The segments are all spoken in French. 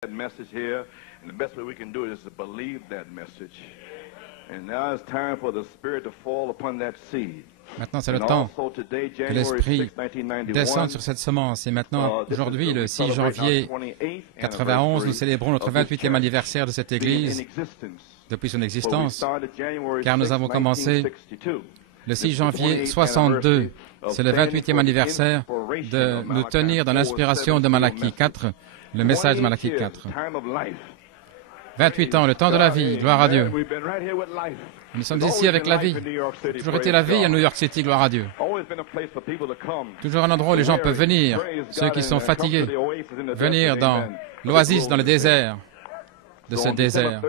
That message here, and the best way we can do it is to believe that message. And now it's time for the Spirit to fall upon that seed. Maintenant, c'est le temps que l'Esprit descende sur cette semence. Et maintenant, aujourd'hui, le 6 janvier 91, nous célébrons notre 28e anniversaire de cette Église depuis son existence, car nous avons commencé le 6 janvier 62. C'est le 28e anniversaire de nous tenir dans l'inspiration de Malachie 4, le message de Malachie 4. 28 ans, le temps de la vie, gloire à Dieu. Nous sommes ici avec la vie. Toujours été la vie à New York City, gloire à Dieu. Toujours un endroit où les gens peuvent venir, ceux qui sont fatigués, venir dans l'oasis, dans le désert de ce désert.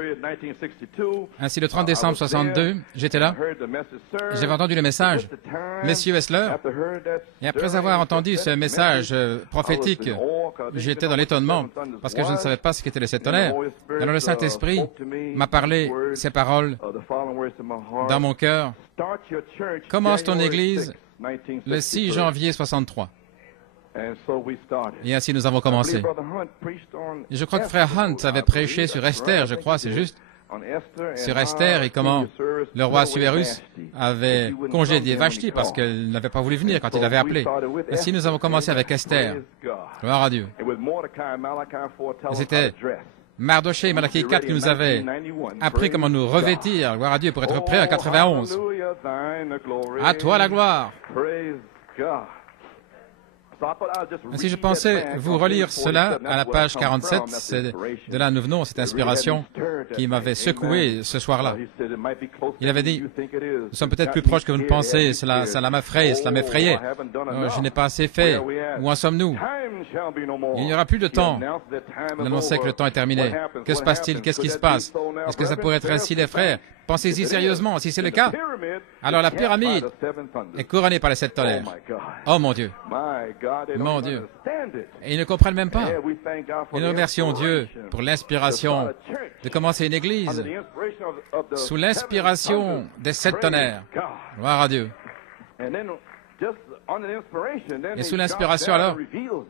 Ainsi, le 30 décembre 62, j'étais là, j'avais entendu le message, Messieurs, est-ce l'heure? Et après avoir entendu ce message prophétique, j'étais dans l'étonnement, parce que je ne savais pas ce qu'étaient les sept tonnerres. Alors le Saint-Esprit m'a parlé ces paroles dans mon cœur. Commence ton Église le 6 janvier 63. Et ainsi nous avons commencé. Et je crois que Frère Hunt avait prêché sur Esther, je crois, c'est juste. Sur Esther et comment le roi Assuérus avait congédié Vashti parce qu'elle n'avait pas voulu venir quand il avait appelé. Ainsi nous avons commencé avec Esther. Gloire à Dieu. Et c'était Mardoché et Malachie 4 qui nous avaient appris comment nous revêtir, gloire à Dieu, pour être prêts en 91. À toi la gloire. Ainsi, je pensais vous relire cela à la page 47. C'est de là nous venons, cette inspiration qui m'avait secoué ce soir-là. Il avait dit, nous sommes peut-être plus proches que vous ne pensez, cela m'effraie, cela m'effrayait. Je n'ai pas assez fait. Où en sommes-nous? Il n'y aura plus de temps. On annonçait que le temps est terminé. Que se passe-t-il? Qu'est-ce qui se passe? Est-ce que ça pourrait être ainsi, les frères? Pensez-y sérieusement. Si c'est le cas, alors la pyramide est couronnée par les sept tonnerres. Oh mon Dieu! Mon Dieu! Et ils ne comprennent même pas. Et nous remercions Dieu pour l'inspiration de commencer une église sous l'inspiration des sept tonnerres. Gloire à Dieu. Et sous l'inspiration, alors,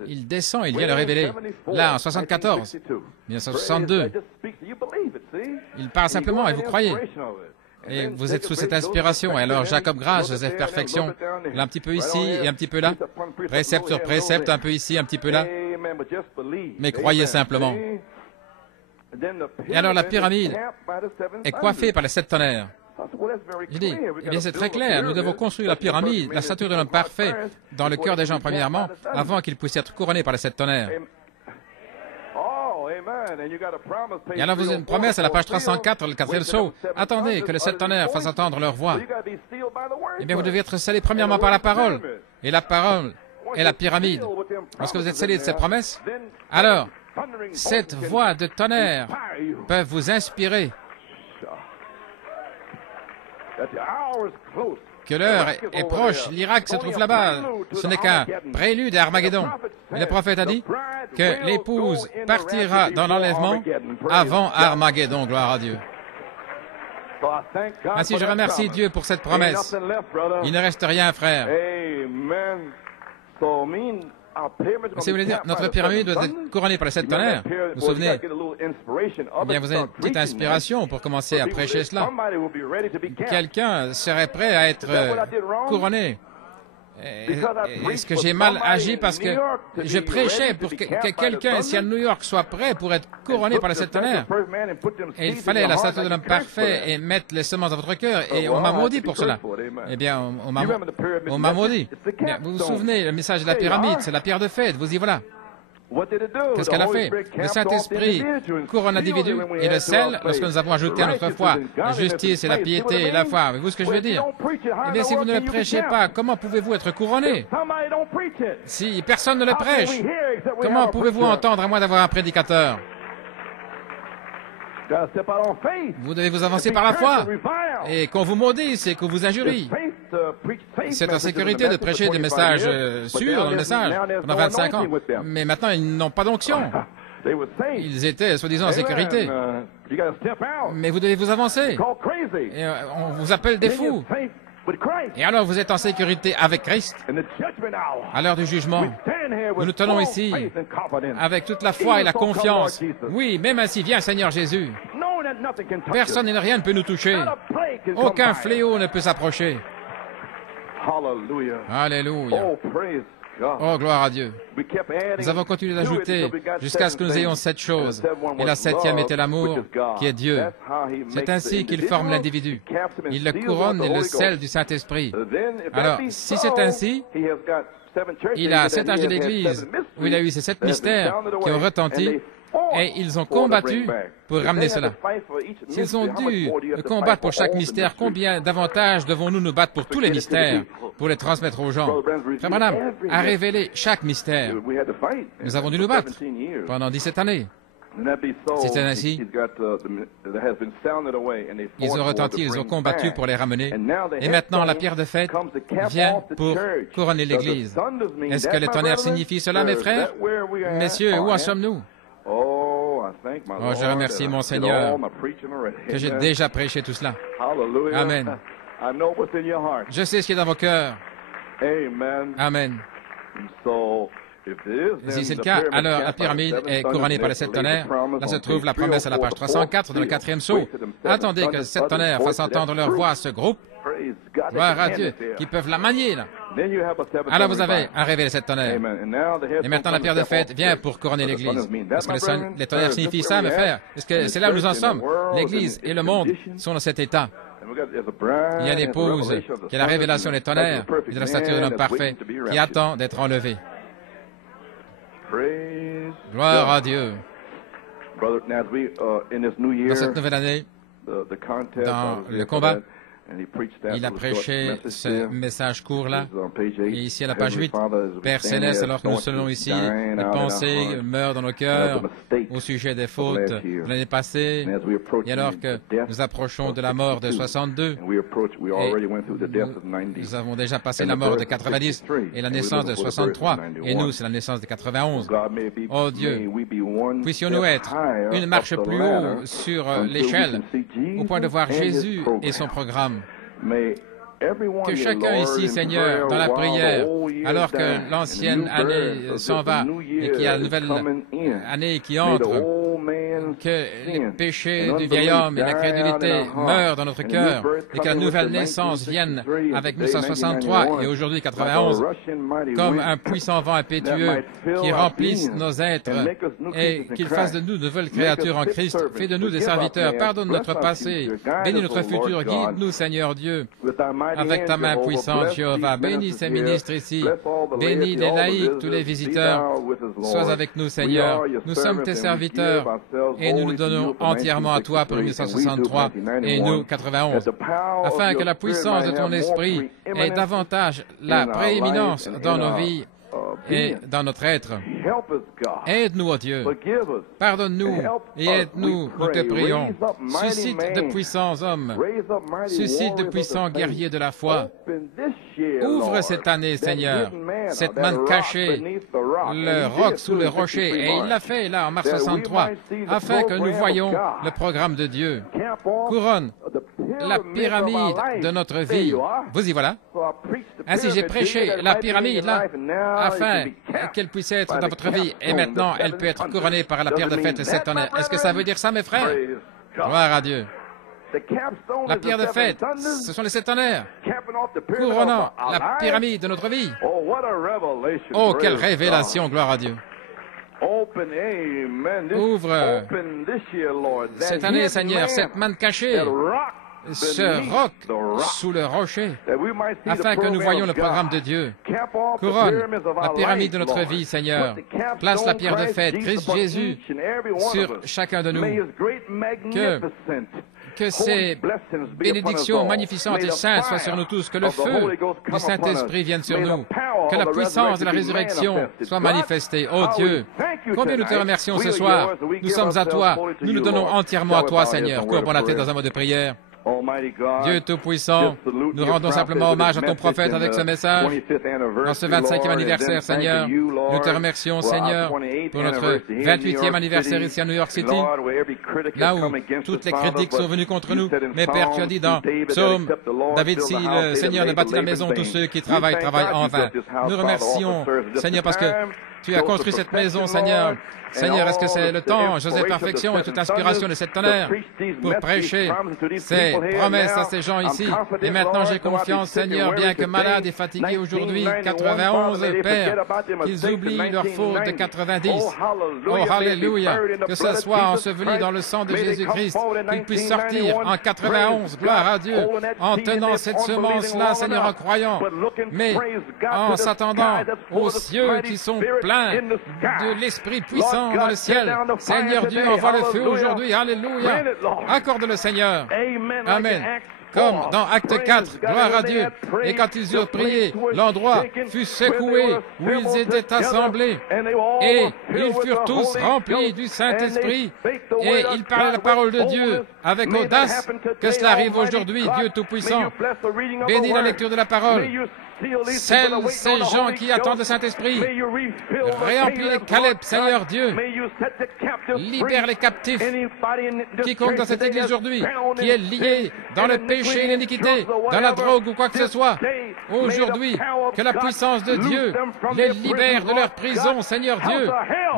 il descend, il vient le révéler. Là, en 74, 1962, il parle simplement et vous croyez. Et vous êtes sous cette inspiration. Et alors, Jacob Grâce, Joseph Perfection, là, un petit peu ici et un petit peu là. Précepte sur précepte, un peu ici, un petit peu là. Mais croyez simplement. Et alors, la pyramide est coiffée par les sept tonnerres. Je dis, eh bien c'est très clair, nous devons construire la pyramide, la stature de l'homme parfait, dans le cœur des gens premièrement, avant qu'ils puissent être couronnés par les sept tonnerres. Et alors vous avez une promesse à la page 304, le quatrième sceau. Attendez que les sept tonnerres fassent entendre leur voix. Eh bien vous devez être scellés premièrement par la parole. Et la parole est la pyramide. Lorsque vous êtes scellés de cette promesse, alors cette voix de tonnerre peuvent vous inspirer. Que l'heure est proche, l'Irak se trouve là-bas. Ce n'est qu'un prélude à Armageddon. Et le prophète a dit que l'épouse partira dans l'enlèvement avant Armageddon, gloire à Dieu. Ainsi, je remercie Dieu pour cette promesse. Il ne reste rien, frère. Si vous voulez dire, notre pyramide doit être couronnée par les sept tonnerres. Vous vous souvenez? Eh bien, vous avez une petite inspiration pour commencer à prêcher cela. Quelqu'un serait prêt à être couronné. Est-ce que j'ai mal agi parce que je prêchais pour que quelqu'un ici à New York soit prêt pour être couronné par les sept tonnerres? Et il fallait la statue de l'homme parfait et mettre les semences dans votre cœur. Et on m'a maudit pour cela. Eh bien, on m'a maudit. Bien, vous vous souvenez, le message de la pyramide, c'est la pierre de fête. Vous y voilà. Qu'est-ce qu'elle a fait? Le Saint-Esprit couronne l'individu et le sel, lorsque nous avons ajouté à notre foi la justice et la piété et la foi. Avez-vous ce que je veux dire? Eh bien, si vous ne le prêchez pas, comment pouvez-vous être couronné? Si personne ne le prêche, comment pouvez-vous entendre à moins d'avoir un prédicateur? Vous devez vous avancer par la foi. Et qu'on vous maudisse et qu'on vous injurie. C'est en sécurité de prêcher des messages sûrs dans le message pendant 25 ans. Mais maintenant, ils n'ont pas d'onction. Ils étaient, soi-disant, en sécurité. Mais vous devez vous avancer. Et on vous appelle des fous. Et alors vous êtes en sécurité avec Christ. À l'heure du jugement, nous nous tenons ici avec toute la foi et la confiance. Oui, même ainsi, viens Seigneur Jésus. Personne et rien ne peut nous toucher. Aucun fléau ne peut s'approcher. Alléluia. Oh, gloire à Dieu. Nous avons continué d'ajouter jusqu'à ce que nous ayons 7 choses. Et la 7e était l'amour, qui est Dieu. C'est ainsi qu'il forme l'individu. Il le couronne et le scelle du Saint-Esprit. Alors, si c'est ainsi, il a 7 âges de l'Église, où il a eu ces 7 mystères qui ont retenti, et ils ont combattu pour ramener cela. S'ils ont dû combattre pour chaque mystère, combien davantage devons-nous nous battre pour tous les mystères, pour les transmettre aux gens? Frère Branham a révélé chaque mystère. Nous avons dû nous battre pendant 17 années. Si c'est ainsi, ils ont retenti, ils ont combattu pour les ramener. Et maintenant, la pierre de fête vient pour couronner l'Église. Est-ce que les tonnerres signifient cela, mes frères? Messieurs, où en sommes-nous? Oh, je remercie mon Seigneur que j'ai déjà prêché tout cela. Amen. Je sais ce qui est dans vos cœurs. Amen. Si c'est le cas, alors la pyramide est couronnée par les 7 tonnerres. Là se trouve la promesse à la page 304 de le 4e sceau. Attendez que 7 tonnerres fassent entendre leur voix à ce groupe. Gloire à Dieu, qui peuvent la manier, là. Alors vous avez un réveil de 7 tonnerres. Et maintenant la pierre de fête vient pour couronner l'Église. Est-ce que les tonnerres signifient ça, mes frères? Est-ce que c'est là où nous en sommes? L'Église et le monde sont dans cet état. Il y a l'épouse qui a la révélation des tonnerres et de la stature de l'homme parfait qui attend d'être enlevée. Gloire à Dieu. Dans cette nouvelle année, dans le combat, il a prêché ce message court-là. Et ici, à la page 8, Père Céleste, alors que nous sommes ici, les pensées meurent dans nos cœurs au sujet des fautes de l'année passée. Et alors que nous approchons de la mort de 62, nous avons déjà passé la mort de 90 et la naissance de 63. Et nous, c'est la naissance de 91. Oh Dieu, puissions-nous être une marche plus haut sur l'échelle, au point de voir Jésus et son programme. Que chacun ici, Seigneur, dans la prière, alors que l'ancienne année s'en va et qu'il y a la nouvelle année qui entre, que les péchés du vieil homme et la crédulité meurent dans notre cœur et que la nouvelle naissance vienne avec 1963 et aujourd'hui 91 comme un puissant vent impétueux qui remplisse nos êtres et qu'il fasse de nous de nouvelles créatures en Christ. Fais de nous des serviteurs. Pardonne notre passé. Bénis notre futur. Guide-nous, Seigneur Dieu, avec ta main puissante, Jéhovah. Bénis ces ministres ici. Bénis les laïcs, tous les visiteurs. Sois avec nous, Seigneur. Nous sommes tes serviteurs et nous nous donnons entièrement à toi pour 1963 et nous 91, afin que la puissance de ton esprit ait davantage la prééminence dans nos vies et dans notre être. Aide-nous, oh Dieu. Pardonne-nous et aide-nous, nous te prions. Suscite de puissants hommes. Suscite de puissants guerriers de la foi. Ouvre cette année, Seigneur, cette manne cachée, le roc sous le rocher, et il l'a fait là en mars 63, afin que nous voyions le programme de Dieu. Couronne la pyramide de notre vie. Vous y voilà. Ainsi, j'ai prêché la pyramide là, afin qu'elle puisse être dans votre vie, et maintenant, elle peut être couronnée par la pierre de fête de 7 tonnerres. Est-ce que ça veut dire ça, mes frères? Gloire à Dieu. La pierre de fête, ce sont les 7 tonnerres, couronnant la pyramide de notre vie. Oh, quelle révélation, gloire à Dieu. Ouvre cette année, Seigneur, cette manne cachée, ce roc sous le rocher, afin que nous voyions le programme de Dieu. Couronne la pyramide de notre vie, Seigneur. Place la pierre de fête, Christ Jésus, sur chacun de nous. Que ces bénédictions magnificentes et saintes soient sur nous tous, que le feu du Saint-Esprit vienne sur nous, que la puissance de la résurrection soit manifestée. Oh Dieu, combien nous te remercions ce soir. Nous sommes à toi, nous nous donnons entièrement à toi, Seigneur. Cours bon la tête dans un mot de prière. Dieu Tout-Puissant, nous rendons simplement hommage à ton prophète avec ce message. Dans ce 25e anniversaire, Seigneur, nous te remercions, Seigneur, pour notre 28e anniversaire ici à New York City, là où toutes les critiques sont venues contre nous. Mais Père, tu as dit dans Psaume, David, si le Seigneur ne bâtit la maison, tous ceux qui travaillent en vain. Nous remercions, Seigneur, parce que tu as construit cette maison, Seigneur. Seigneur, est-ce que c'est le temps, José Perfection et toute inspiration de cette tonnerre pour prêcher ces promesses à ces gens ici? Et maintenant, j'ai confiance, Seigneur, bien que malades et fatigués aujourd'hui, 91, Père, qu'ils oublient leur faute de 90. Oh, Alléluia! Que ce soit enseveli dans le sang de Jésus-Christ, qu'ils puissent sortir en 91, gloire à Dieu, en tenant cette semence-là, Seigneur, en croyant, mais en s'attendant aux cieux qui sont pleins de l'Esprit puissant dans le ciel. Seigneur Dieu, envoie le feu aujourd'hui. Alléluia. Accorde-le, Seigneur. Amen. Comme dans Acte 4, gloire à Dieu. Et quand ils eurent prié, l'endroit fut secoué où ils étaient assemblés. Et ils furent tous remplis du Saint-Esprit. Et ils parlaient la parole de Dieu avec audace. Que cela arrive aujourd'hui, Dieu Tout-Puissant. Bénis la lecture de la parole. Scelle ces gens qui attendent le Saint-Esprit. Réemplis les Caleb, Seigneur Dieu. Libère les captifs. Quiconque dans cette église aujourd'hui, qui est lié dans le péché et l'iniquité, dans la drogue ou quoi que ce soit, aujourd'hui, que la puissance de Dieu les libère de leur prison, Seigneur Dieu.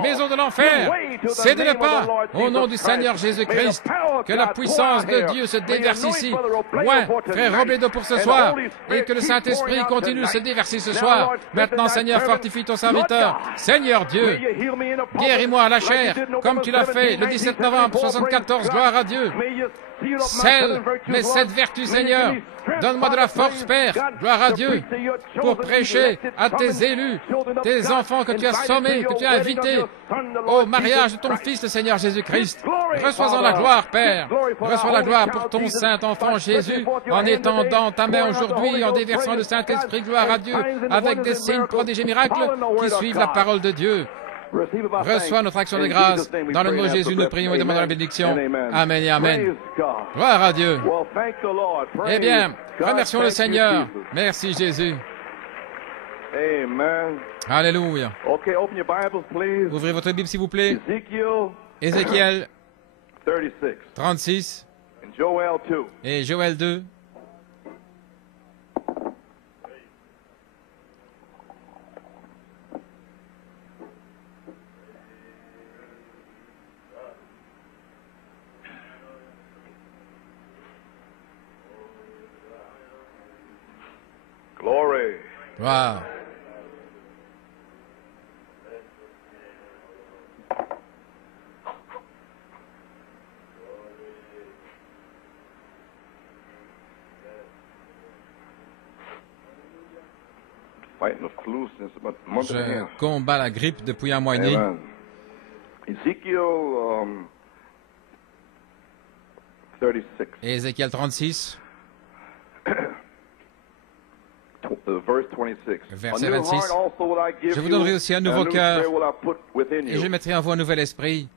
Maison de l'enfer, cédez-le pas, au nom du Seigneur Jésus-Christ. Que la puissance de Dieu se déverse ici. Ouais, frère Robledo pour ce soir, et que le Saint-Esprit continue de se déverser ce soir. Maintenant, Seigneur, fortifie ton serviteur. Seigneur Dieu, guéris-moi à la chair, comme tu l'as fait le 17 novembre 74, gloire à Dieu. Celle, mais cette vertu, Seigneur, donne-moi de la force, Père, gloire à Dieu, pour prêcher à tes élus, tes enfants que tu as sommés, que tu as invités au mariage de ton Fils, le Seigneur Jésus-Christ. Reçois-en la gloire, Père. Reçois la gloire pour ton saint enfant Jésus, en étendant ta main aujourd'hui, en déversant le Saint-Esprit, gloire à Dieu, avec des signes, prodiges et miracles qui suivent la parole de Dieu. Reçois notre action de grâce. Dans le nom de Jésus, nous prions et demandons la bénédiction. Amen et Amen. Gloire à Dieu. Eh bien, remercions le Seigneur. Merci Jésus. Alléluia. Ouvrez votre Bible, s'il vous plaît. Ézéchiel 36 et Joël 2. Gloire. Je combats la grippe depuis un mois et demi. Ézéchiel 36. Verset 26. Je vous donnerai aussi un nouveau cœur et je mettrai en vous un nouvel esprit.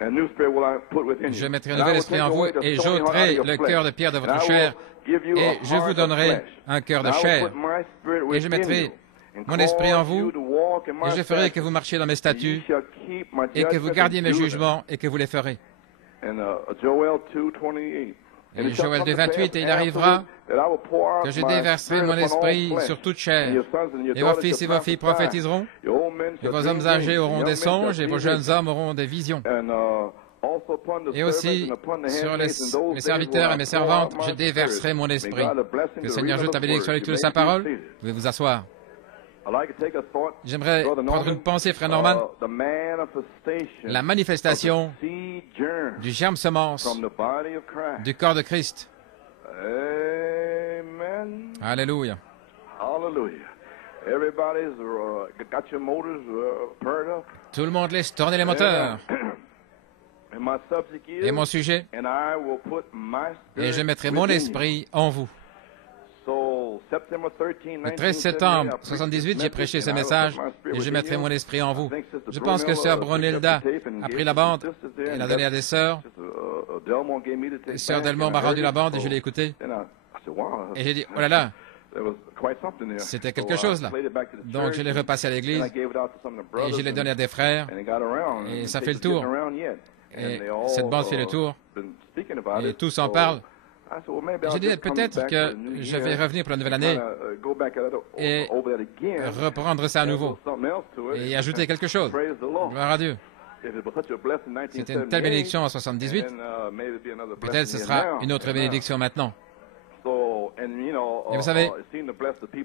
Je mettrai un nouvel esprit en vous et j'ôterai le cœur de pierre de votre chair et je vous donnerai un cœur de chair. Et je mettrai mon esprit en vous et je ferai que vous marchiez dans mes statuts et que vous gardiez mes jugements et que vous les ferez. Et Joël 2:28, et il arrivera que je déverserai mon esprit sur toute chair, et vos fils et vos filles prophétiseront, et vos hommes âgés auront des songes, et vos jeunes hommes auront des visions. Et aussi, sur mes serviteurs et mes servantes, je déverserai mon esprit. Que le Seigneur ajoute la bénédiction à la lecture de sa parole. Vous pouvez vous asseoir. J'aimerais prendre une pensée, frère Norman. La manifestation du germe semence du corps de Christ. Alléluia. Tout le monde laisse tourner les moteurs. Et mon sujet, et je mettrai mon esprit en vous. Le 13 septembre 1978, j'ai prêché ce message et je mettrai mon esprit en vous. Je pense que Sœur Brunilda a pris la bande et l'a donnée à des sœurs. Sœur Delmont m'a rendu la bande et je l'ai écoutée. Et j'ai dit, oh là là, c'était quelque chose là. Donc je l'ai repassé à l'église et je l'ai donné à des frères et ça fait le tour. Et cette bande fait le tour et tous en parlent. J'ai dit peut-être que je vais revenir pour la nouvelle année et reprendre ça à nouveau et ajouter quelque chose. Gloire à Dieu. C'était une telle bénédiction en 78. Peut-être ce sera une autre bénédiction maintenant. Et vous savez,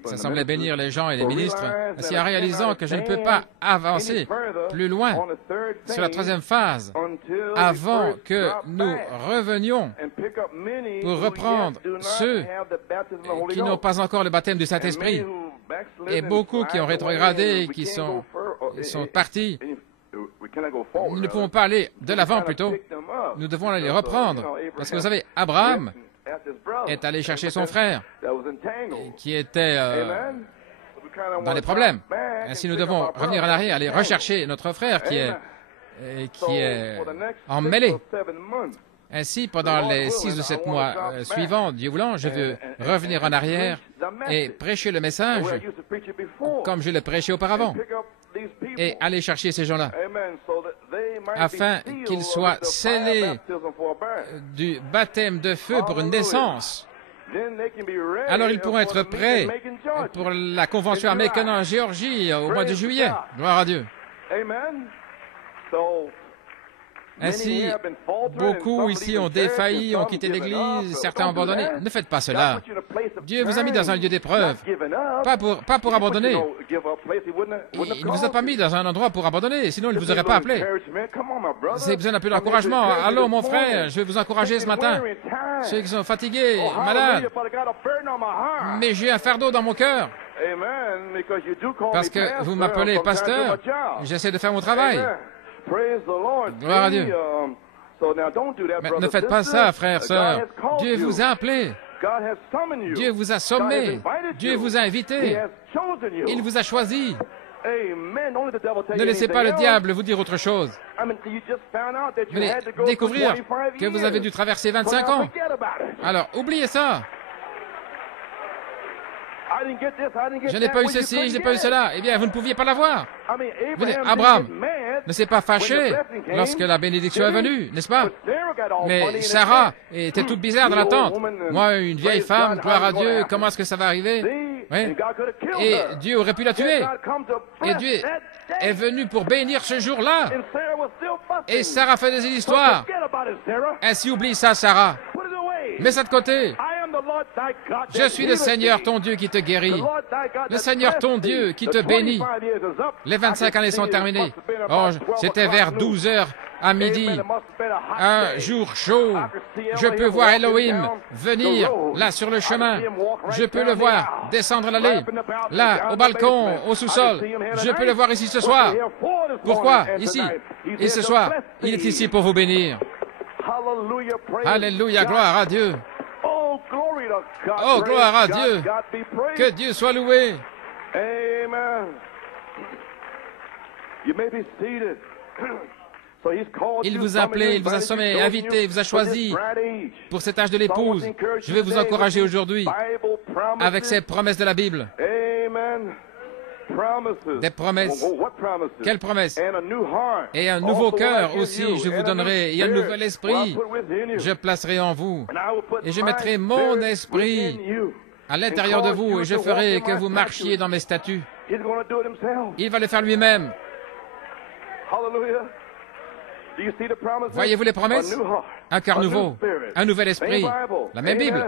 ça semblait bénir les gens et les ministres, ainsi en réalisant que je ne peux pas avancer plus loin sur la troisième phase avant que nous revenions pour reprendre ceux qui n'ont pas encore le baptême du Saint-Esprit et beaucoup qui ont rétrogradé et qui sont partis. Nous ne pouvons pas aller de l'avant plutôt. Nous devons aller les reprendre. Parce que vous savez, Abraham est allé chercher son frère qui était dans les problèmes. Ainsi, nous devons revenir en arrière, aller rechercher notre frère qui est emmêlé. Ainsi, pendant les 6 ou 7 mois suivants, Dieu voulant, je veux revenir en arrière et prêcher le message comme je le prêchais auparavant et aller chercher ces gens-là afin qu'ils soient scellés du baptême de feu pour une naissance. Alors ils pourront être prêts pour la convention à Macon en Géorgie au mois de juillet. Gloire à Dieu. Ainsi, beaucoup ici ont défailli, ont quitté l'Église, certains ont abandonné. Ne faites pas cela. Dieu vous a mis dans un lieu d'épreuve, pas pour abandonner. Il ne vous a pas mis dans un endroit pour abandonner, sinon il ne vous aurait pas appelé. Vous avez besoin d'un peu d'encouragement. Allô, mon frère, je vais vous encourager ce matin. Ceux qui sont fatigués, malades. Mais j'ai un fardeau dans mon cœur. Parce que vous m'appelez pasteur, j'essaie de faire mon travail. Gloire à Dieu. Mais ne faites pas ça, frères, sœurs. Dieu vous a appelé. Dieu vous a sommé. Dieu vous a invité. Il vous a choisi. Ne laissez pas le diable vous dire autre chose. Vous venez découvrir que vous avez dû traverser 25 ans. Alors, oubliez ça. Je n'ai pas eu ceci, je n'ai pas eu cela. Eh bien, vous ne pouviez pas l'avoir. Abraham ne s'est pas fâché lorsque la bénédiction est venue, n'est-ce pas? Mais Sarah était toute bizarre dans l'attente. Moi, une vieille femme, gloire à Dieu, comment est-ce que ça va arriver? Oui. Et Dieu aurait pu la tuer. Et Dieu est venu pour bénir ce jour-là. Et Sarah fait des histoires. Ainsi, oublie ça, Sarah. Mets ça de côté. Je suis le Seigneur, ton Dieu, qui te guérit. Le Seigneur, ton Dieu, qui te bénit. Les 25 années sont terminées. Oh, c'était vers 12 heures à midi. Un jour chaud. Je peux voir Elohim venir là sur le chemin. Je peux le voir descendre l'allée. Là, au balcon, au sous-sol. Je peux le voir ici ce soir. Pourquoi? Ici. Et ce soir, il est ici pour vous bénir. Alléluia, gloire à Dieu. Oh, gloire à Dieu. Que Dieu soit loué. Il vous a appelé, il vous a sommé, invité, il vous a choisi pour cet âge de l'épouse. Je vais vous encourager aujourd'hui avec ces promesses de la Bible. Des promesses. Quelles promesses? Et un nouveau cœur aussi, je vous donnerai. Et un nouvel esprit, je placerai en vous. Et je mettrai mon esprit à l'intérieur de vous et je ferai que vous marchiez dans mes statuts. Il va le faire lui-même. Voyez-vous les promesses? Un cœur nouveau, un nouvel esprit, la même Bible.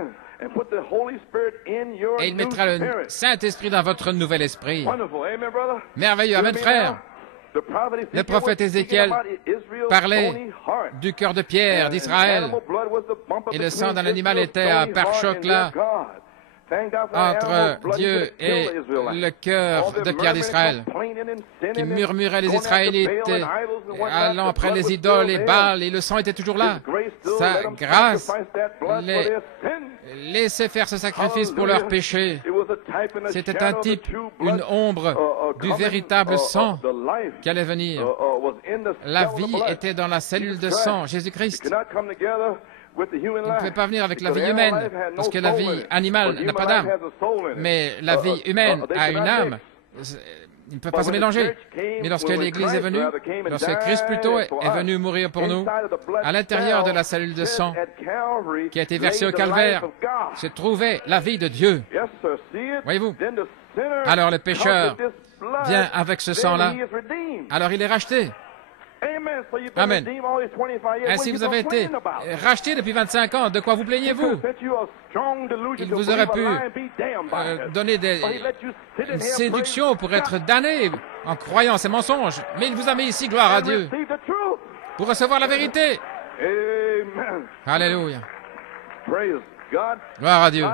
Et il mettra le Saint-Esprit dans votre nouvel esprit. Merveilleux, amen, frère. Le prophète Ézéchiel parlait du cœur de pierre d'Israël. Et le sang d'un animal était un pare-choc là entre Dieu et le cœur de pierre d'Israël, qui murmurait les Israélites, allant après les idoles et Baal, et le sang était toujours là. Sa grâce les laissait faire ce sacrifice pour leurs péchés. C'était un type, une ombre du véritable sang qui allait venir. La vie était dans la cellule de sang, Jésus-Christ. Il ne pouvait pas venir avec la vie humaine, parce que la vie animale n'a pas d'âme. Mais la vie humaine a une âme. Il ne peut pas se mélanger. Mais lorsque l'Église est venue, lorsque Christ plutôt est venu mourir pour nous, à l'intérieur de la cellule de sang qui a été versée au calvaire, se trouvait la vie de Dieu. Voyez-vous? Alors le pécheur vient avec ce sang-là. Alors il est racheté. Amen. Ainsi vous avez été racheté depuis 25 ans. De quoi vous plaignez-vous? Il vous aurait pu donner une séduction pour être damné en croyant ces mensonges. Mais il vous a mis ici, gloire à Dieu, pour recevoir la vérité. Alléluia. Gloire à Dieu.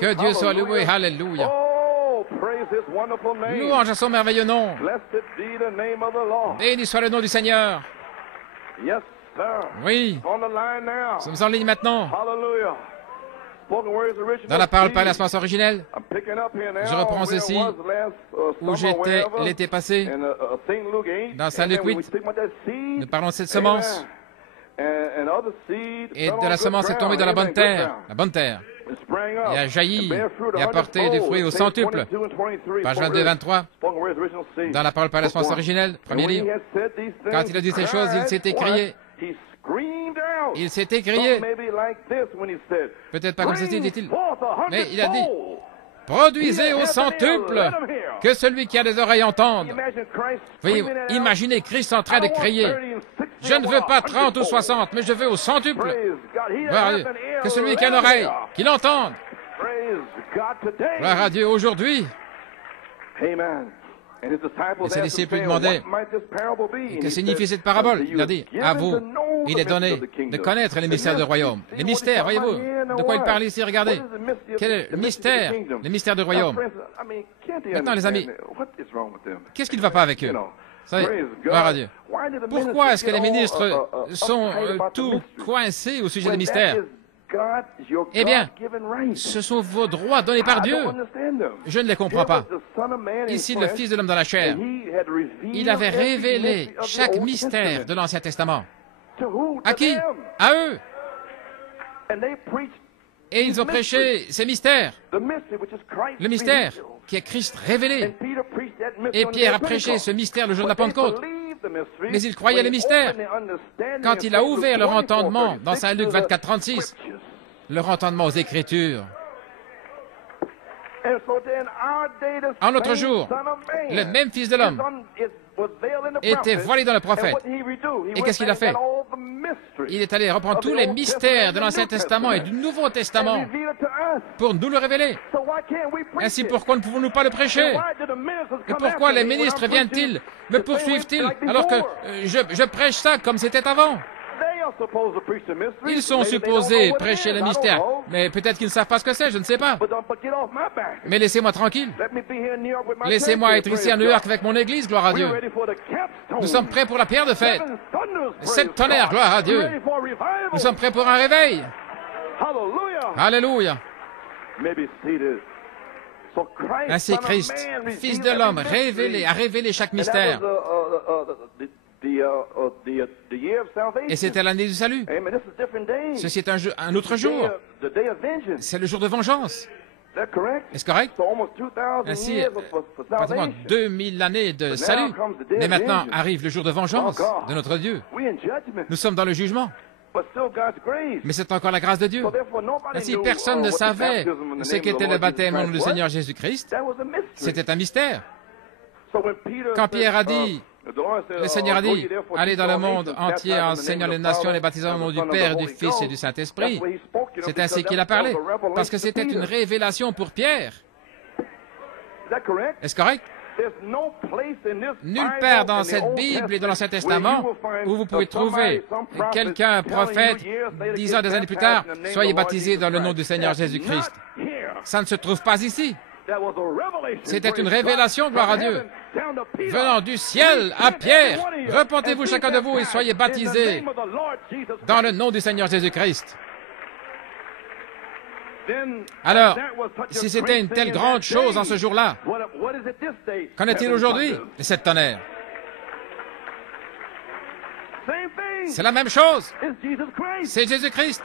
Que Dieu soit loué. Alléluia. Louange à son merveilleux nom. Béni soit le nom du Seigneur. Oui. Nous sommes en ligne maintenant. Dans la parole par la semence originelle, je reprends ceci où j'étais l'été passé. Dans Saint Luc 8, nous parlons de cette semence. Et de la semence est tombée dans la bonne terre. La bonne terre. Et a jailli et a porté des fruits au centuple. Page 22-23, dans la parole par la semence originelle, premier livre. Quand il a dit ces choses, il s'est écrié. Il s'est écrié. Peut-être pas comme ceci, dit-il. Mais il a dit, produisez au centuple, que celui qui a des oreilles entende. Veuillez imaginer Christ en train de crier. Je ne veux pas 30 ou 60, mais je veux au centuple. Que celui qui a une oreille, qu'il entende. Gloire à Dieu aujourd'hui. Et ses disciples lui demandaient, que signifie cette parabole? Il a dit, à vous, il est donné de connaître les mystères du royaume. Les mystères, voyez-vous, de quoi il parle ici, regardez. Quel est le mystère? Les mystères du royaume. Maintenant, les amis, qu'est-ce qui ne va pas avec eux? Ça y est, gloire à Dieu. Pourquoi est-ce que les ministres sont tout coincés au sujet des mystères? Eh bien, ce sont vos droits donnés par Dieu. Je ne les comprends pas. Ici, le Fils de l'homme dans la chair, il avait révélé chaque mystère de l'Ancien Testament. À qui? À eux. Et ils ont prêché ces mystères. Le mystère qui est Christ révélé. Et Pierre a prêché ce mystère le jour de la Pentecôte. Mais ils croyaient les mystères. Quand il a ouvert leur entendement dans Saint Luc 24, 36, leur entendement aux Écritures. En notre jour, le même Fils de l'homme était voilé dans le prophète. Et qu'est-ce qu'il a fait? Il est allé reprendre tous les mystères de l'Ancien Testament et du Nouveau Testament pour nous le révéler. Ainsi, pourquoi ne pouvons-nous pas le prêcher? Et pourquoi les ministres viennent-ils, me poursuivent-ils, alors que je prêche ça comme c'était avant? Ils sont supposés prêcher le mystère, mais peut-être qu'ils ne savent pas ce que c'est, je ne sais pas. Mais laissez-moi tranquille. Laissez-moi être ici à New York avec mon église, gloire à Dieu. Nous sommes prêts pour la pierre de fête. 7 tonnerres, gloire à Dieu. Nous sommes prêts pour un réveil. Alléluia. Ainsi Christ, Fils de l'homme, a révélé chaque mystère. Et c'était l'année du salut. Ceci est un autre jour. C'est le jour de vengeance. Est-ce correct? Ainsi, pratiquement 2000 années de salut. Mais maintenant arrive le jour de vengeance de notre Dieu. Nous sommes dans le jugement. Mais c'est encore la grâce de Dieu. Ainsi, personne ne savait ce qu'était le baptême au nom du Seigneur Jésus-Christ. C'était un mystère. Quand Pierre a dit, le Seigneur a dit, allez dans le monde entier, enseignant les nations, les baptisant au nom du Père, du Fils et du Saint-Esprit. C'est ainsi qu'il a parlé, parce que c'était une révélation pour Pierre. Est-ce correct? Nulle part dans cette Bible et dans l'Ancien Testament où vous pouvez trouver quelqu'un, prophète, disant des années plus tard, soyez baptisés dans le nom du Seigneur Jésus-Christ. Ça ne se trouve pas ici. C'était une révélation, gloire à Dieu, venant du ciel à Pierre. Repentez-vous chacun de vous et soyez baptisés dans le nom du Seigneur Jésus-Christ. Alors, si c'était une telle grande chose en ce jour-là, qu'en est-il aujourd'hui de cette tonnerre? C'est la même chose. C'est Jésus-Christ.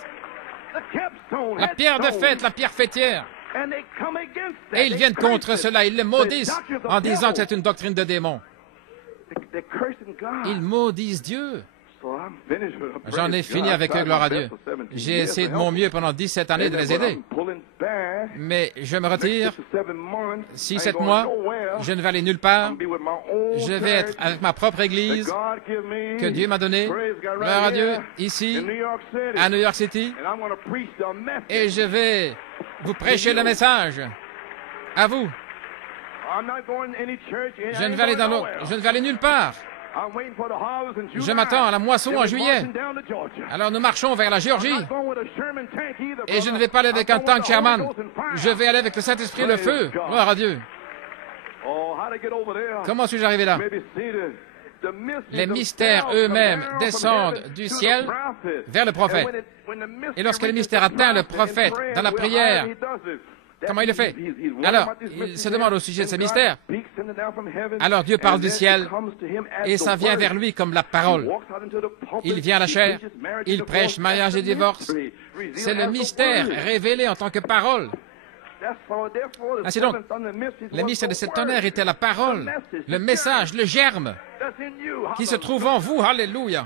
La pierre de fête, la pierre fêtière. Et ils viennent contre cela, ils le maudissent en disant que c'est une doctrine de démon. Ils maudissent Dieu. J'en ai fini avec eux, gloire à Dieu. J'ai essayé de mon mieux pendant 17 années de les aider. Mais je me retire. 6-7 mois, je ne vais aller nulle part. Je vais être avec ma propre église que Dieu m'a donnée. Gloire à Dieu, ici, à New York City. Et je vais vous prêcher le message. À vous. Je ne vais aller dans l'autre. Je ne vais aller nulle part. Je m'attends à la moisson en juillet. Alors nous marchons vers la Géorgie. Et je ne vais pas aller avec un tank Sherman. Je vais aller avec le Saint-Esprit et le feu. Gloire à Dieu. Comment suis-je arrivé là? Les mystères eux-mêmes descendent du ciel vers le prophète. Et lorsque le mystère atteint le prophète dans la prière, comment il le fait? Alors, il se demande au sujet de ce mystère. Alors Dieu parle du ciel et ça vient vers lui comme la parole. Il vient à la chair, il prêche mariage et divorce. C'est le mystère révélé en tant que parole. Ainsi donc, le mystère de cette tonnerre était la parole, le message, le germe qui se trouve en vous. Alléluia.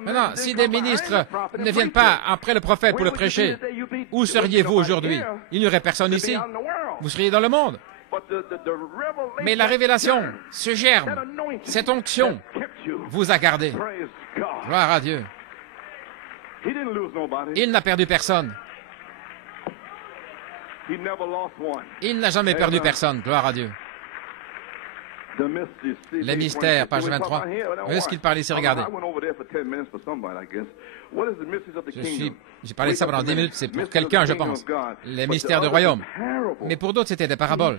Maintenant, si des ministres ne viennent pas après le prophète pour le prêcher, où seriez-vous aujourd'hui? Il n'y aurait personne ici. Vous seriez dans le monde. Mais la révélation, ce germe, cette onction, vous a gardé. Gloire à Dieu. Il n'a perdu personne. Il n'a jamais perdu personne. Gloire à Dieu. Les mystères, page 23. Où est-ce qu'il parle ici? Regardez. J'ai parlé de ça pendant 10 minutes. C'est pour quelqu'un, je pense. Les mystères du royaume. Mais pour d'autres, c'était des paraboles.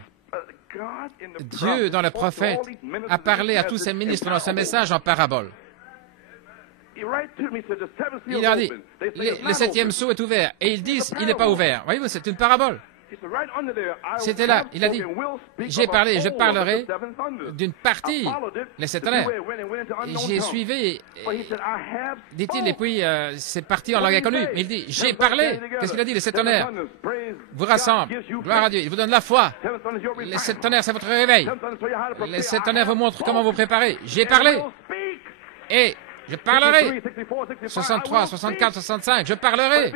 Dieu, dans le prophète, a parlé à tous ses ministres dans ce message en paraboles. Il a dit, le 7e sceau est ouvert. Et ils disent, il n'est pas ouvert. Voyez-vous, c'est une parabole. C'était là. Il a dit, j'ai parlé, je parlerai d'une partie, les 7 tonnerres. J'ai suivi, dit-il, et puis c'est parti en langue inconnue. Mais il dit, j'ai parlé. Qu'est-ce qu'il a dit, les 7 tonnerres vous rassemblent. Gloire à Dieu. Il vous donne la foi. Les 7 tonnerres, c'est votre réveil. Les 7 tonnerres vous montrent comment vous préparer. J'ai parlé. Et je parlerai. 63, 64, 65, je parlerai.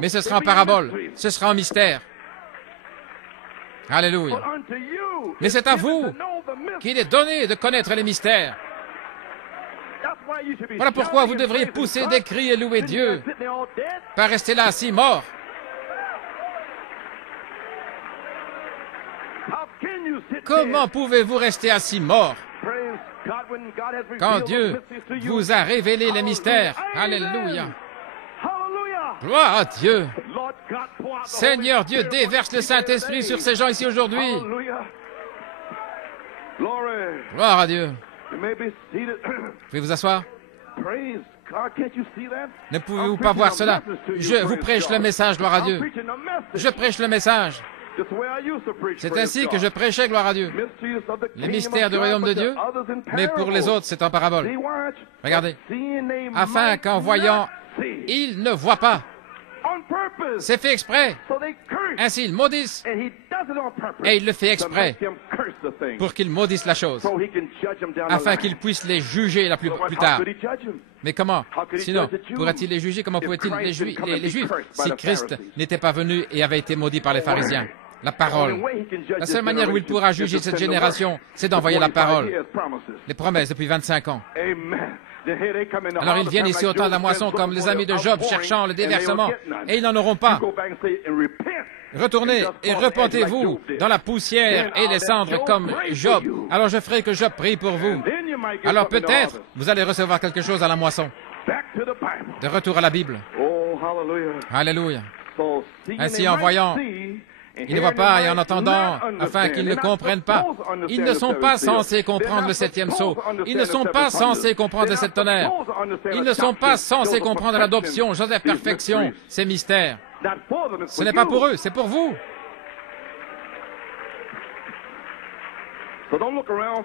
Mais ce sera en parabole. Ce sera en mystère. Alléluia. Mais c'est à vous qu'il est donné de connaître les mystères. Voilà pourquoi vous devriez pousser des cris et louer Dieu, pas rester là assis mort. Comment pouvez-vous rester assis mort quand Dieu vous a révélé les mystères? Alléluia. Gloire à Dieu. Seigneur Dieu, déverse le Saint-Esprit sur ces gens ici aujourd'hui. Gloire à Dieu. Vous pouvez vous asseoir? Ne pouvez-vous pas voir cela? Je vous prêche le message, gloire à Dieu. Je prêche le message. C'est ainsi que je prêchais, gloire à Dieu. Les mystères du royaume de Dieu, mais pour les autres, c'est en parabole. Regardez. Afin qu'en voyant, ils ne voient pas. C'est fait exprès. Ainsi, ils maudissent. Et il le fait exprès pour qu'ils maudissent la chose, afin qu'ils puissent les juger plus tard. Mais comment? Sinon, pourrait-il les juger? Comment pourrait-il les Juifs si Christ n'était pas venu et avait été maudit par les pharisiens? La parole. La seule manière où il pourra juger cette génération, c'est d'envoyer la parole. Les promesses depuis 25 ans. Alors ils viennent ici au temps de la moisson comme les amis de Job cherchant le déversement, et ils n'en auront pas. Retournez et repentez-vous dans la poussière et les cendres comme Job. Alors je ferai que Job prie pour vous. Alors peut-être vous allez recevoir quelque chose à la moisson. De retour à la Bible. Alléluia. Ainsi en voyant, Ils ne voient pas et en entendant, afin qu'ils ne comprennent pas. Ils ne sont pas censés comprendre le septième sceau. Ils ne sont pas censés comprendre le sept tonnerres. Ils ne sont pas censés comprendre l'adoption, Joseph Perfection, ces mystères. Ce n'est pas pour eux, c'est pour vous.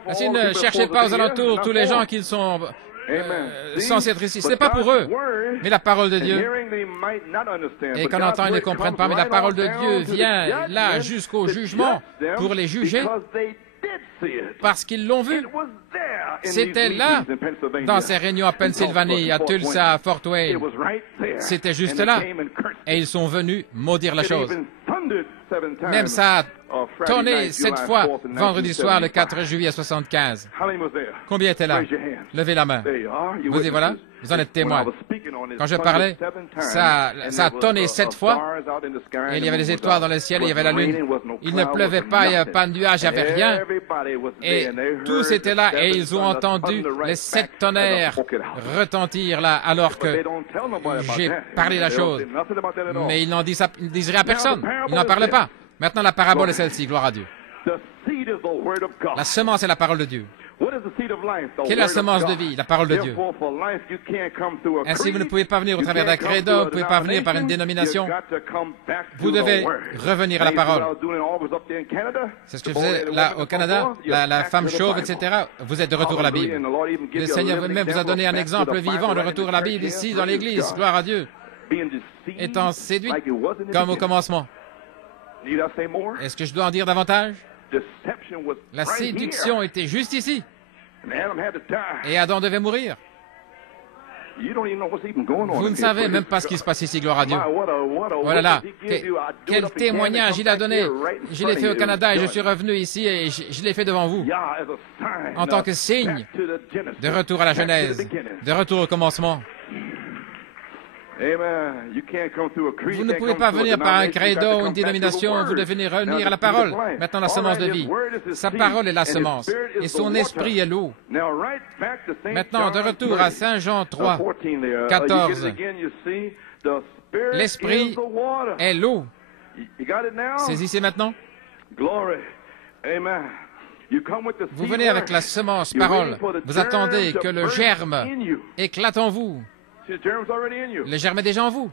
Ainsi, ne cherchez pas aux alentours tous les gens qui sont censés être ici. Ce n'est pas pour eux, mais la parole de Dieu. Et qu'en entendant, ils ne comprennent pas, mais la parole de Dieu vient là jusqu'au jugement pour les juger parce qu'ils l'ont vu. C'était là, dans ces réunions à Pennsylvanie, à Tulsa, à Fort Wayne. C'était juste là. Et ils sont venus maudire la chose. Même ça a tonné 7 fois vendredi soir, le 4 juillet 75. Combien étaient là? Levez la main. Vous y voilà, vous en êtes témoin. Quand je parlais, ça a tonné 7 fois. Et il y avait des étoiles dans le ciel, et il y avait la lune. Il ne pleuvait pas, il n'y avait pas de nuages, il n'y avait rien. Et tous étaient là, et ils ont entendu les 7 tonnerres retentir là, alors que j'ai parlé la chose. Mais ils n'en disent rien à personne. Ils n'en parlaient pas. Maintenant, la parabole est celle-ci, gloire à Dieu. La semence est la parole de Dieu. Quelle est la semence de vie? La parole de Dieu. Ainsi, vous ne pouvez pas venir au travers d'un credo, vous ne pouvez pas venir par une dénomination. Vous devez revenir à la parole. C'est ce que je faisais là au Canada, la femme chauve, etc. Vous êtes de retour à la Bible. Le Seigneur même vous a donné un exemple vivant de retour à la Bible ici, dans l'Église, gloire à Dieu, étant séduit comme au commencement. Est-ce que je dois en dire davantage? La séduction était juste ici. Et Adam devait mourir. Vous ne savez même pas ce qui se passe ici, gloire à Dieu. Voilà là. Quel témoignage il a donné. Je l'ai fait au Canada et je suis revenu ici et je l'ai fait devant vous. En tant que signe de retour à la Genèse, de retour au commencement. Vous ne pouvez pas venir par un credo ou une dénomination, vous devez revenir à la parole. Maintenant, la semence de vie. Sa parole est la semence et son esprit est l'eau. Maintenant, de retour à Saint Jean 3, 14. L'esprit est l'eau. Saisissez maintenant. Vous venez avec la semence parole. Vous attendez que le germe éclate en vous. Le germe est déjà en vous.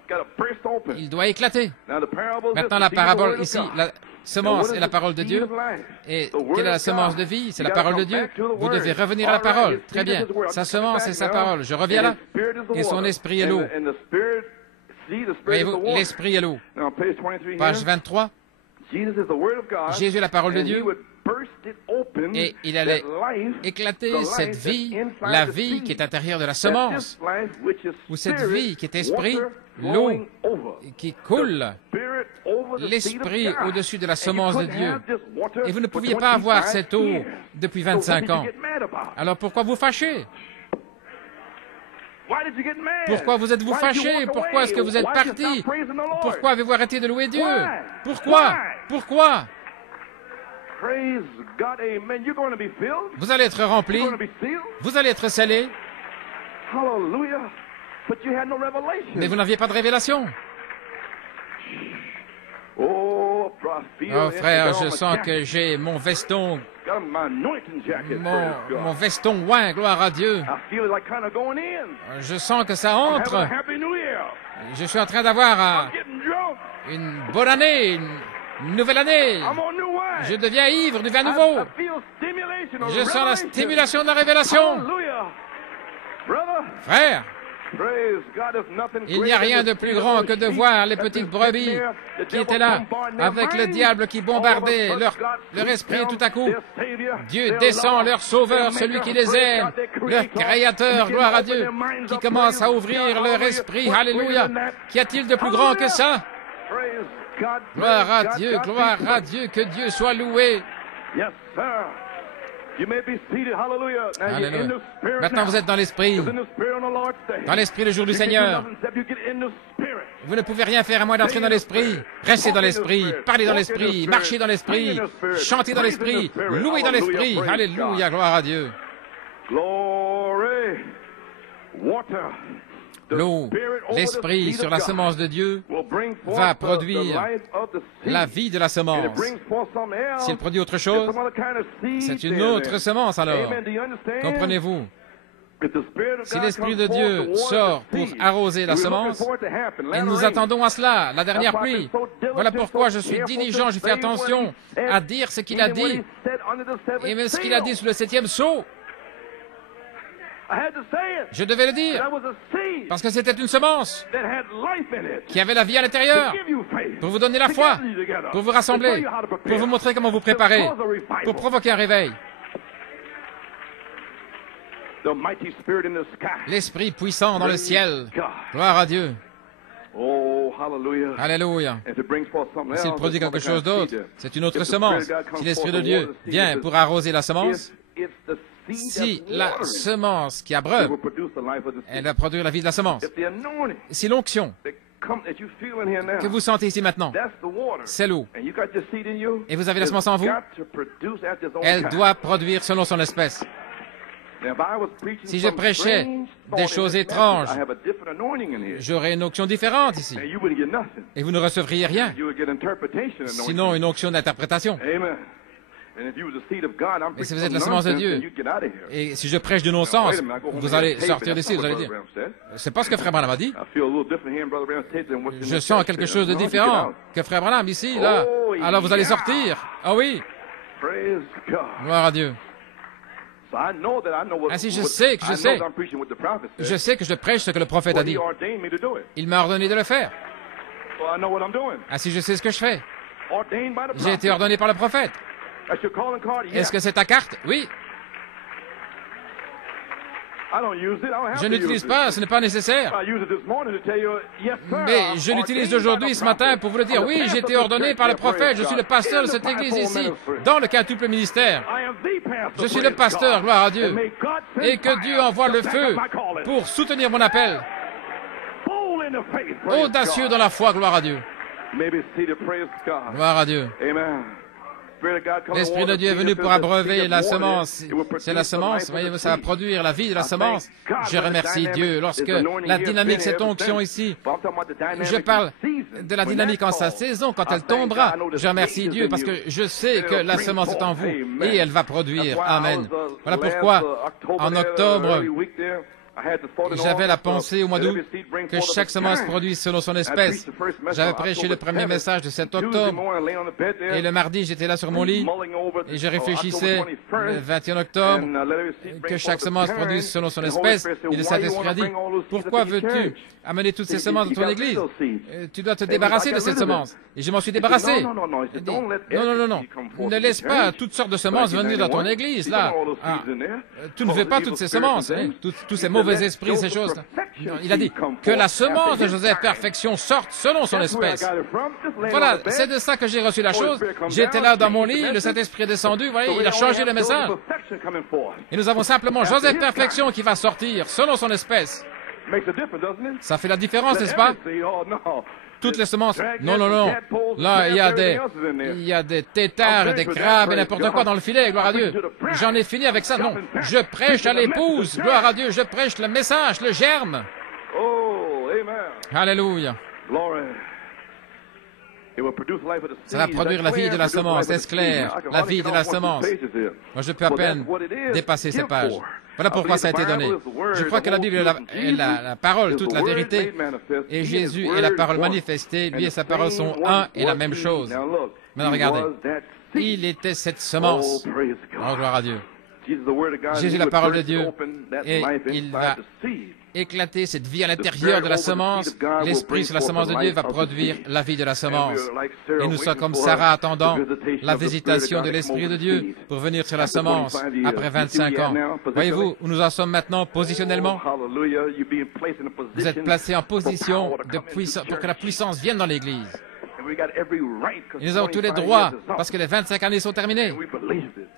Il doit éclater. Maintenant, la parabole ici, la semence est la parole de Dieu. Et quelle est la semence de vie? C'est la parole de Dieu. Vous devez revenir à la parole. Très bien. Sa semence est sa parole. Je reviens là. Et son esprit est l'eau. Voyez-vous, l'esprit est l'eau. Page 23. Jésus est la parole de Dieu. Et il allait éclater cette vie, la vie qui est à l'intérieur de la semence, ou cette vie qui est esprit, l'eau qui coule, l'esprit au-dessus de la semence de Dieu. Et vous ne pouviez pas avoir cette eau depuis 25 ans. Alors pourquoi vous fâchez? Pourquoi vous êtes-vous fâché? Pourquoi est-ce que vous êtes parti? Pourquoi avez-vous arrêté de louer Dieu? Pourquoi? Pourquoi? Vous allez être rempli. Vous allez être scellé. Mais vous n'aviez pas de révélation. Oh frère, je sens que j'ai mon veston, mon veston oint, gloire à Dieu. Je sens que ça entre. Je suis en train d'avoir une bonne année, une nouvelle année. Je deviens ivre, je deviens nouveau. Je sens la stimulation de la révélation. Frère, il n'y a rien de plus grand que de voir les petites brebis qui étaient là, avec le diable qui bombardait leur esprit tout à coup. Dieu descend, leur sauveur, celui qui les aime, leur créateur, gloire à Dieu, qui commence à ouvrir leur esprit. Alléluia. Qu'y a-t-il de plus grand que ça? Gloire à Dieu, que Dieu soit loué. Alléluia. Maintenant, vous êtes dans l'esprit le jour du Seigneur. Vous ne pouvez rien faire à moins d'entrer dans l'esprit. Restez dans l'esprit, parlez dans l'esprit, marchez dans l'esprit, chantez dans l'esprit, louez dans l'esprit. Alléluia, gloire à Dieu. l'eau, l'esprit sur la semence de Dieu va produire la vie de la semence. S'il produit autre chose, c'est une autre semence alors. Comprenez-vous? Si l'Esprit de Dieu sort pour arroser la semence, et nous attendons à cela, la dernière pluie. Voilà pourquoi je suis diligent, je fais attention à dire ce qu'il a dit, et même ce qu'il a dit sur le 7e sceau. Je devais le dire, parce que c'était une semence qui avait la vie à l'intérieur, pour vous donner la foi, pour vous rassembler, pour vous montrer comment vous préparer, pour provoquer un réveil. L'Esprit puissant dans le ciel. Gloire à Dieu. Alléluia. S'il produit quelque chose d'autre, c'est une autre semence. Si l'Esprit de Dieu vient pour arroser la semence, si la semence qui abreuve, elle va produire la vie de la semence. Si l'onction que vous sentez ici maintenant, c'est l'eau, et vous avez la semence en vous, elle doit produire selon son espèce. Si je prêchais des choses étranges, j'aurais une onction différente ici. Et vous ne recevriez rien. Sinon, une onction d'interprétation. Et si vous êtes la semence de Dieu, et si je prêche du non-sens, vous allez sortir d'ici, vous allez dire, c'est pas ce que Frère Branham a dit. Je sens quelque chose de différent que Frère Branham ici, là. Alors vous allez sortir. Ah oui. Gloire à Dieu. Ainsi, je sais que je prêche ce que le prophète a dit. Il m'a ordonné de le faire. Ainsi, je sais ce que je fais. J'ai été ordonné par le prophète. Est-ce que c'est ta carte? Oui. Je n'utilise pas, ce n'est pas nécessaire. Mais je l'utilise aujourd'hui, ce matin, pour vous le dire. Oui, j'ai été ordonné par le prophète. Je suis le pasteur de cette église ici, dans le quintuple ministère. Je suis le pasteur, gloire à Dieu. Et que Dieu envoie le feu pour soutenir mon appel. Audacieux dans la foi, gloire à Dieu. Gloire à Dieu. L'Esprit de Dieu est venu pour abreuver la semence. C'est la semence, voyez-vous, ça va produire la vie de la semence. Je remercie Dieu. Lorsque la dynamique, cette onction ici, je parle de la dynamique en sa saison, quand elle tombera, je remercie Dieu parce que je sais que la semence est en vous et elle va produire. Amen. Voilà pourquoi, en octobre, j'avais la pensée au mois d'août que chaque semence produise selon son espèce. J'avais prêché le premier message de 7 octobre et le mardi j'étais là sur mon lit et je réfléchissais le 21 octobre que chaque semence produise selon son espèce et le Saint-Esprit a dit, pourquoi veux-tu amener toutes ces semences dans ton église? Tu dois te débarrasser de cette semence. Et je m'en suis débarrassé. Non, ne laisse pas toutes sortes de semences venir dans ton église, là. Tu ne veux pas toutes ces semences, hein? Tous ces mauvais esprits, ces choses. Il a dit que la semence de Joseph Perfection sorte selon son espèce. Voilà, c'est de ça que j'ai reçu la chose. J'étais là dans mon lit, le Saint-Esprit est descendu, vous voyez, il a changé le message. Et nous avons simplement Joseph Perfection qui va sortir selon son espèce. Ça fait la différence, n'est-ce pas? Toutes les semences. Non. Là, il y a des têtards et des crabes et n'importe quoi dans le filet, gloire à Dieu. J'en ai fini avec ça. Non, je prêche à l'épouse, gloire à Dieu. Je prêche le message, le germe. Alléluia. Ça va produire la vie de la semence, est-ce clair? La vie de la semence. Moi, je peux à peine dépasser ces pages. Voilà pourquoi ça a été donné. Je crois que la Bible est la parole, toute la vérité. Et Jésus est la parole manifestée. Lui et sa parole sont un et la même chose. Maintenant, regardez. Il était cette semence. Oh, gloire à Dieu. Jésus est la parole de Dieu. Et il va éclater cette vie à l'intérieur de la semence. L'Esprit sur la semence de Dieu va produire la vie de la semence. Et nous sommes comme Sarah attendant la visitation de l'Esprit de Dieu pour venir sur la semence après 25 ans. Voyez-vous où nous en sommes maintenant positionnellement? Vous êtes placés en position de puissance pour que la puissance vienne dans l'Église. Et nous avons tous les droits parce que les 25 années sont terminées.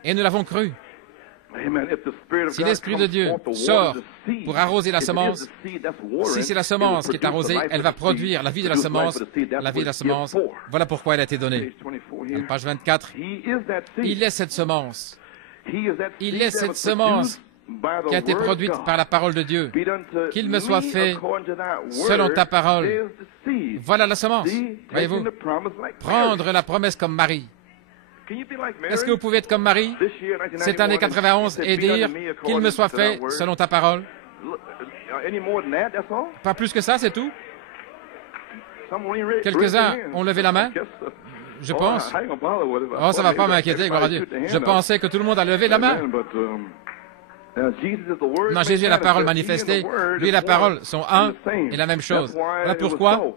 Et nous l'avons cru. Si l'Esprit de Dieu sort pour arroser la semence, si c'est la semence qui est arrosée, elle va produire la vie de la semence, la vie de la semence. Voilà pourquoi elle a été donnée. Page 24. Il est cette semence. Il est cette semence qui a été produite par la parole de Dieu. Qu'il me soit fait selon ta parole. Voilà la semence. Voyez-vous, prendre la promesse comme Marie. Est-ce que vous pouvez être comme Marie cette année 91 et dire qu'il me soit fait selon ta parole? Pas plus que ça, c'est tout? Quelques-uns ont levé la main, je pense. Oh, ça ne va pas m'inquiéter, gloire à Dieu. Je pensais que tout le monde a levé la main. Non, Jésus est la parole manifestée. Lui et la parole sont un et la même chose. Voilà pourquoi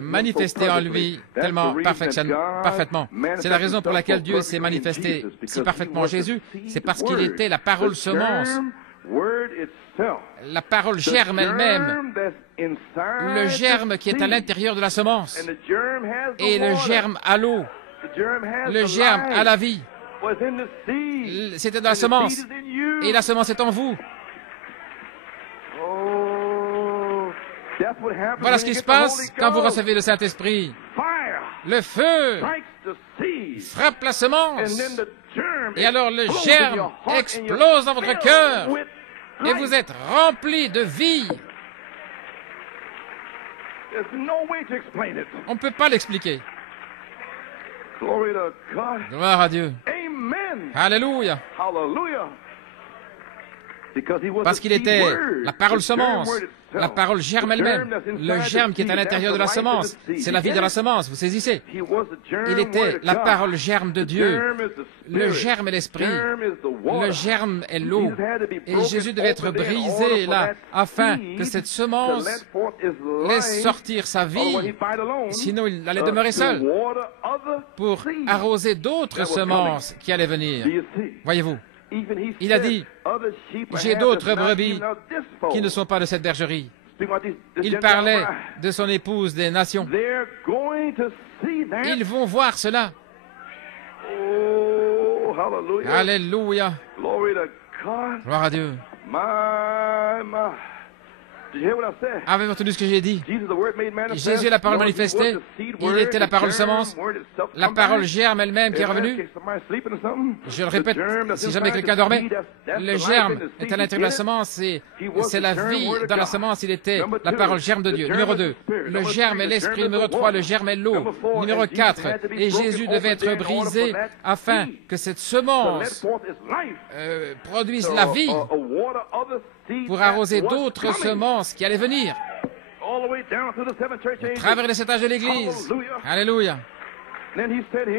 manifesté en lui tellement parfaitement. C'est la raison pour laquelle Dieu s'est manifesté si parfaitement en Jésus. C'est parce qu'il était la parole semence. La parole germe elle-même. Le germe qui est à l'intérieur de la semence. Et le germe à l'eau. Le germe à la vie. C'était dans la semence. Et la semence est en vous. Voilà ce qui se passe quand vous recevez le Saint-Esprit. Le feu frappe la semence. Et alors le germe explose dans votre cœur. Et vous êtes rempli de vie. On ne peut pas l'expliquer. Gloire à Dieu. Alléluia. Parce qu'il était la parole semence. La parole germe elle-même. Le germe qui est à l'intérieur de la semence. C'est la vie de la semence, vous saisissez? Il était la parole germe de Dieu. Le germe est l'esprit. Le germe est l'eau. Et Jésus devait être brisé là, afin que cette semence laisse sortir sa vie. Sinon, il allait demeurer seul pour arroser d'autres semences qui allaient venir. Voyez-vous? Il a dit, j'ai d'autres brebis qui ne sont pas de cette bergerie. Il parlait de son épouse des nations. Ils vont voir cela. Alléluia. Gloire à Dieu. Avez-vous entendu ce que j'ai dit? Jésus est la parole manifestée. Il était la parole semence. La parole germe elle-même qui est revenue. Je le répète, si jamais quelqu'un dormait, le germe est à l'intérieur de la semence et c'est la vie dans la semence. Il était la parole germe de Dieu. Numéro 2, le germe est l'esprit. Numéro 3, le germe est l'eau. Numéro 4, et Jésus devait être brisé afin que cette semence produise la vie pour arroser d'autres semences qui allaient venir au travers des 7 âges de l'Église. Alléluia.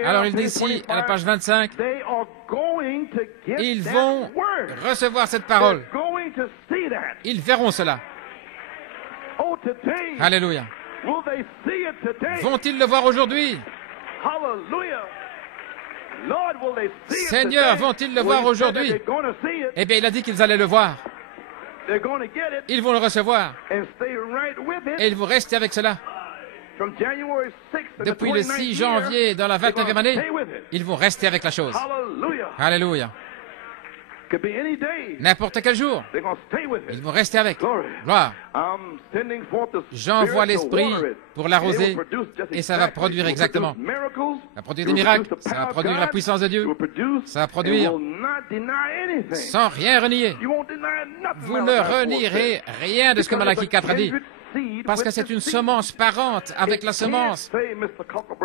Alors il dit ici, à la page 25, ils vont recevoir cette parole. Ils verront cela. Alléluia. Vont-ils le voir aujourd'hui? Seigneur, vont-ils le voir aujourd'hui? Eh bien, il a dit qu'ils allaient le voir. Ils vont le recevoir. Et ils vont rester avec cela. Depuis le 6 janvier, dans la 29e année, ils vont rester avec la chose. Alléluia. N'importe quel jour, ils vont rester avec. Gloire. J'envoie l'Esprit pour l'arroser et ça va produire exactement. Ça va produire des miracles, ça va produire la puissance de Dieu, ça va produire sans rien renier. Vous ne renierez rien de ce que Malachie 4 a dit. Parce que c'est une semence parente avec la semence.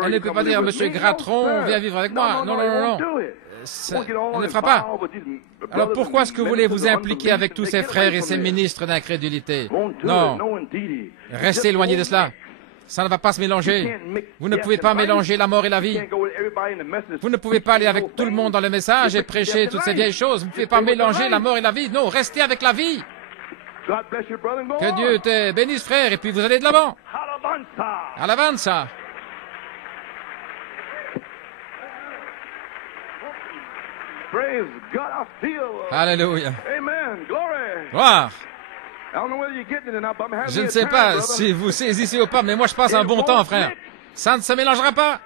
Elle ne peut pas dire, Monsieur Gratron, viens vivre avec moi. Non, non, non, non. Elle ne fera pas. Alors pourquoi est-ce que vous voulez vous impliquer avec tous ces frères et ces ministres d'incrédulité? Non. Restez éloignés de cela. Ça ne va pas se mélanger. Vous ne pouvez pas mélanger la mort et la vie. Vous ne pouvez pas aller avec tout le monde dans le message et prêcher toutes ces vieilles choses. Vous ne pouvez pas mélanger la mort et la vie. Non, restez avec la vie. Que Dieu te bénisse, frère, et puis vous allez de l'avant. À l'avanza. Alléluia. Gloire. Je ne sais pas si vous saisissez ou pas, mais moi je passe un bon temps, frère. Ça ne se mélangera pas.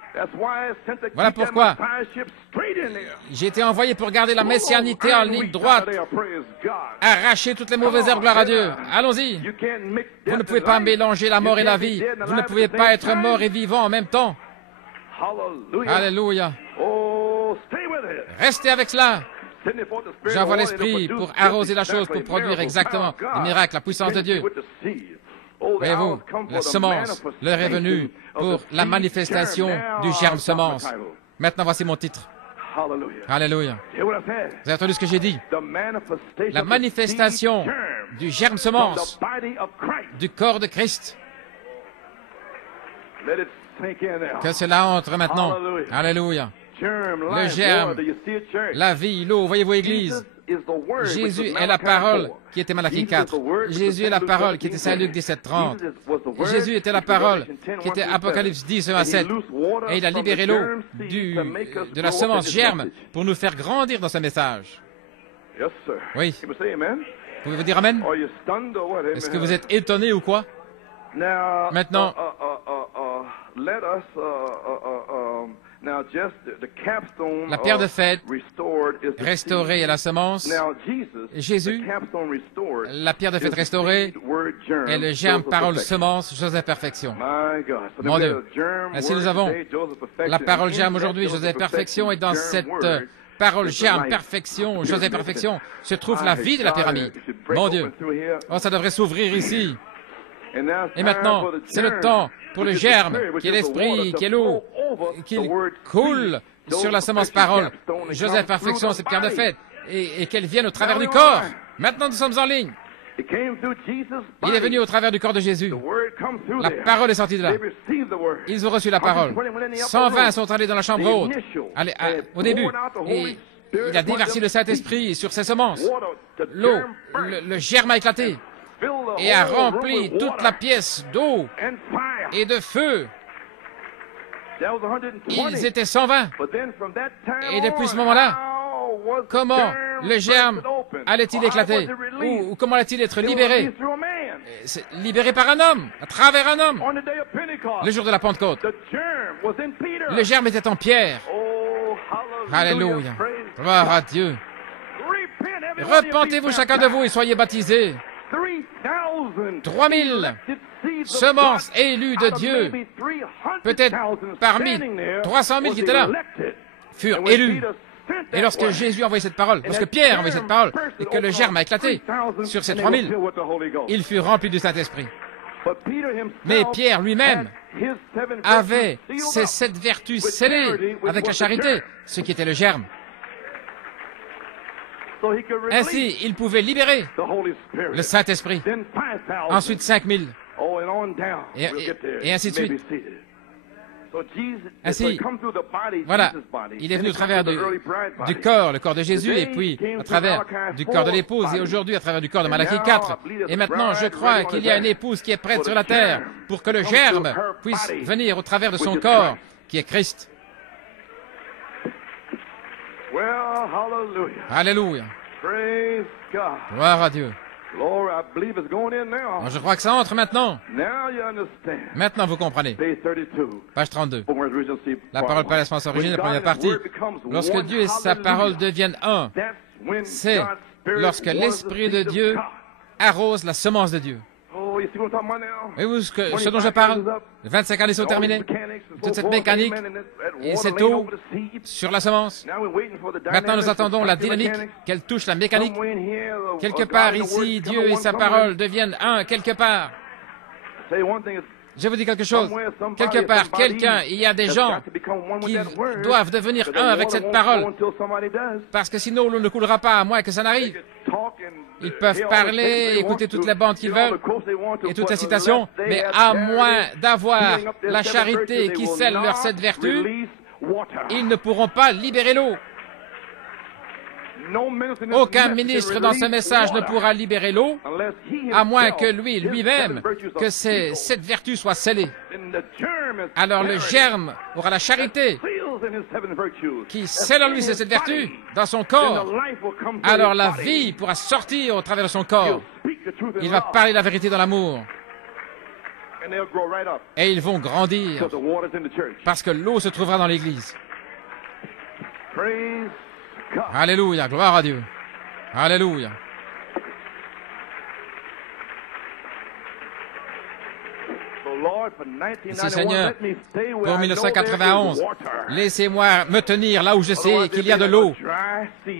Voilà pourquoi j'ai été envoyé pour garder la messianité en ligne droite. Arracher toutes les mauvaises herbes, gloire à Dieu. Allons-y. Vous ne pouvez pas mélanger la mort et la vie. Vous ne pouvez pas être mort et vivant en même temps. Alléluia. Restez avec cela. J'envoie l'Esprit pour arroser la chose, pour produire exactement les miracles, la puissance de Dieu. Voyez-vous, la semence, l'heure est venue pour la manifestation du germe semence. Maintenant, voici mon titre. Alléluia. Vous avez entendu ce que j'ai dit? La manifestation du germe semence du corps de Christ. Que cela entre maintenant. Alléluia. Le germe, la vie, l'eau. Voyez-vous, Église, Jésus est la parole qui était Malachie 4. Jésus est la parole qui était Saint Luc 17:30. Jésus était la parole qui était Apocalypse 10:1-7. Et il a libéré l'eau de la semence germe pour nous faire grandir dans ce message. Oui. Pouvez-vous dire Amen? Est-ce que vous êtes étonné ou quoi? Maintenant, la pierre de fête restaurée à la semence. Jésus, la pierre de fête restaurée, est le germe, parole, semence, chose de perfection. Mon Dieu. Ainsi nous avons la parole germe aujourd'hui, chose de perfection, et dans cette parole germe, perfection, chose de perfection, se trouve la vie de la pyramide. Mon Dieu. Oh, ça devrait s'ouvrir ici. Et maintenant, c'est le temps pour le germe, qui est l'esprit, qui est l'eau, qui coule sur la semence parole. Joseph, perfection, cette pierre de fête, et qu'elle vienne au travers du corps. Maintenant, nous sommes en ligne. Il est venu au travers du corps de Jésus. La parole est sortie de là. Ils ont reçu la parole. 120 sont allés dans la chambre haute, au début. Et il a déversé le Saint-Esprit sur ses semences. L'eau, le germe a éclaté et a rempli toute la pièce d'eau et de feu. Ils étaient 120. Et depuis ce moment-là, comment le germe allait-il éclater? Ou comment allait-il être libéré? Libéré par un homme, à travers un homme. Le jour de la Pentecôte, le germe était en Pierre. Alléluia. Gloire à Dieu. Repentez-vous chacun de vous et soyez baptisés. 3000 semences élues de Dieu, peut-être parmi 300 000 qui étaient là, furent élus. Et lorsque Jésus a envoyé cette parole, lorsque Pierre a envoyé cette parole, et que le germe a éclaté sur ces 3000, il fut rempli du Saint-Esprit. Mais Pierre lui-même avait ces 7 vertus scellées avec la charité, ce qui était le germe. Ainsi, il pouvait libérer le Saint-Esprit. Ensuite, 5000. Et ainsi de suite. Ainsi, voilà, il est venu au travers du corps, le corps de Jésus, et puis à travers du corps de l'épouse, et aujourd'hui à travers du corps de Malachie 4. Et maintenant, je crois qu'il y a une épouse qui est prête sur la terre pour que le germe puisse venir au travers de son corps, qui est Christ. Alléluia. Gloire à Dieu. Je crois que ça entre maintenant. Maintenant, vous comprenez. Page 32. La parole par l'espérance originelle, la première partie. Lorsque Dieu et sa parole deviennent un, c'est lorsque l'Esprit de Dieu arrose la semence de Dieu. Voyez-vous ce dont je parle? Les 25 années sont terminées. Toute cette mécanique et cette eau sur la semence. Maintenant, nous attendons la dynamique, qu'elle touche la mécanique. Quelque part ici, Dieu et sa parole deviennent un, quelque part. Je vous dis quelque chose. Quelque part, il y a des gens qui doivent devenir un avec cette parole. Parce que sinon, l'eau ne coulera pas, à moins que ça n'arrive. Ils peuvent parler, écouter toutes les bandes qu'ils veulent, et toutes les citations, mais à moins d'avoir la charité qui scelle leurs 7 vertus, ils ne pourront pas libérer l'eau. Aucun ministre dans ce message ne pourra libérer l'eau, à moins que lui-même, que ces 7 vertus soient scellées. Alors le germe aura la charité qui scelle en lui ces 7 vertus dans son corps. Alors la vie pourra sortir au travers de son corps. Il va parler la vérité dans l'amour. Et ils vont grandir parce que l'eau se trouvera dans l'Église. Alléluia, gloire à Dieu. Alléluia. Merci Seigneur, pour 1991, laissez-moi me tenir là où je sais qu'il y a de l'eau.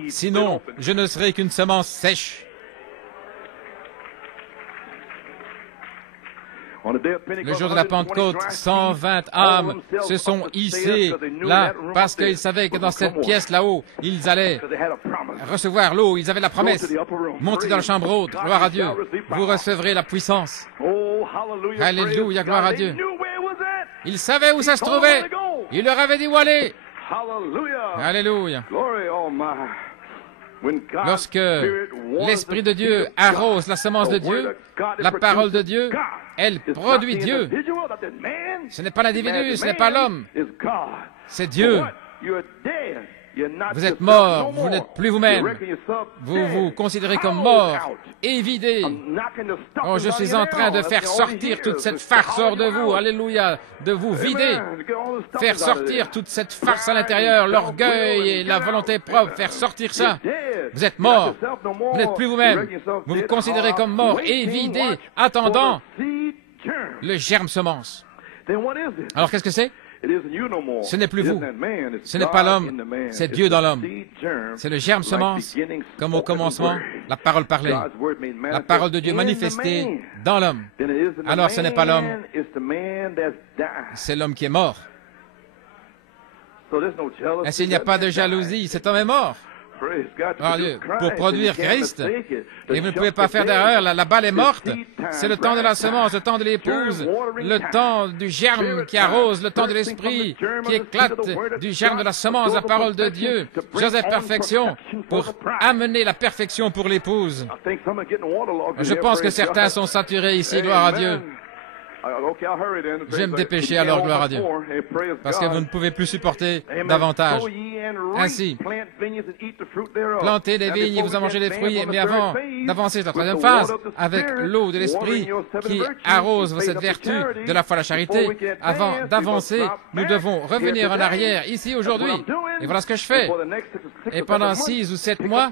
Sinon, je ne serai qu'une semence sèche. Le jour de la Pentecôte, 120 âmes se sont hissées là parce qu'ils savaient que dans cette pièce là-haut, ils allaient recevoir l'eau. Ils avaient la promesse. Montez dans la chambre haute, gloire à Dieu. Vous recevrez la puissance. Alléluia, gloire à Dieu. Ils savaient où ça se trouvait. Il leur avait dit où aller. Alléluia. Lorsque l'Esprit de Dieu arrose la semence de Dieu, la parole de Dieu, elle produit Dieu. Ce n'est pas l'individu, ce n'est pas l'homme, c'est Dieu. Vous êtes mort, vous n'êtes plus vous-même. Vous vous considérez comme mort et vidé. Oh, je suis en train de faire sortir toute cette farce hors de vous. Alléluia, de vous vider. Faire sortir toute cette farce à l'intérieur, l'orgueil et la volonté propre. Faire sortir ça. Vous êtes mort. Vous n'êtes plus vous-même. Vous vous considérez comme mort et vidé, attendant le germe semence. Alors qu'est-ce que c'est? Ce n'est plus vous, ce n'est pas l'homme, c'est Dieu dans l'homme. C'est le germe semence, comme au commencement, la parole parlée, la parole de Dieu manifestée dans l'homme. Alors ce n'est pas l'homme, c'est l'homme qui est mort. Ainsi il n'y a pas de jalousie, cet homme est mort. Oh Dieu, pour produire Christ, et vous ne pouvez pas faire d'erreur, la balle est morte, c'est le temps de la semence, le temps de l'épouse, le temps du germe qui arrose, le temps de l'esprit qui éclate, du germe de la semence, la parole de Dieu, Joseph perfection, pour amener la perfection pour l'épouse. Je pense que certains sont saturés ici, gloire à Dieu. Je vais me dépêcher alors, gloire à Dieu, parce que vous ne pouvez plus supporter davantage. Ainsi, plantez des vignes et vous en mangez des fruits, mais avant d'avancer sur la troisième phase, avec l'eau de l'Esprit qui arrose cette vertu de la foi, la charité, avant d'avancer, nous devons revenir en arrière, ici, aujourd'hui. Et voilà ce que je fais. Et pendant 6 ou 7 mois,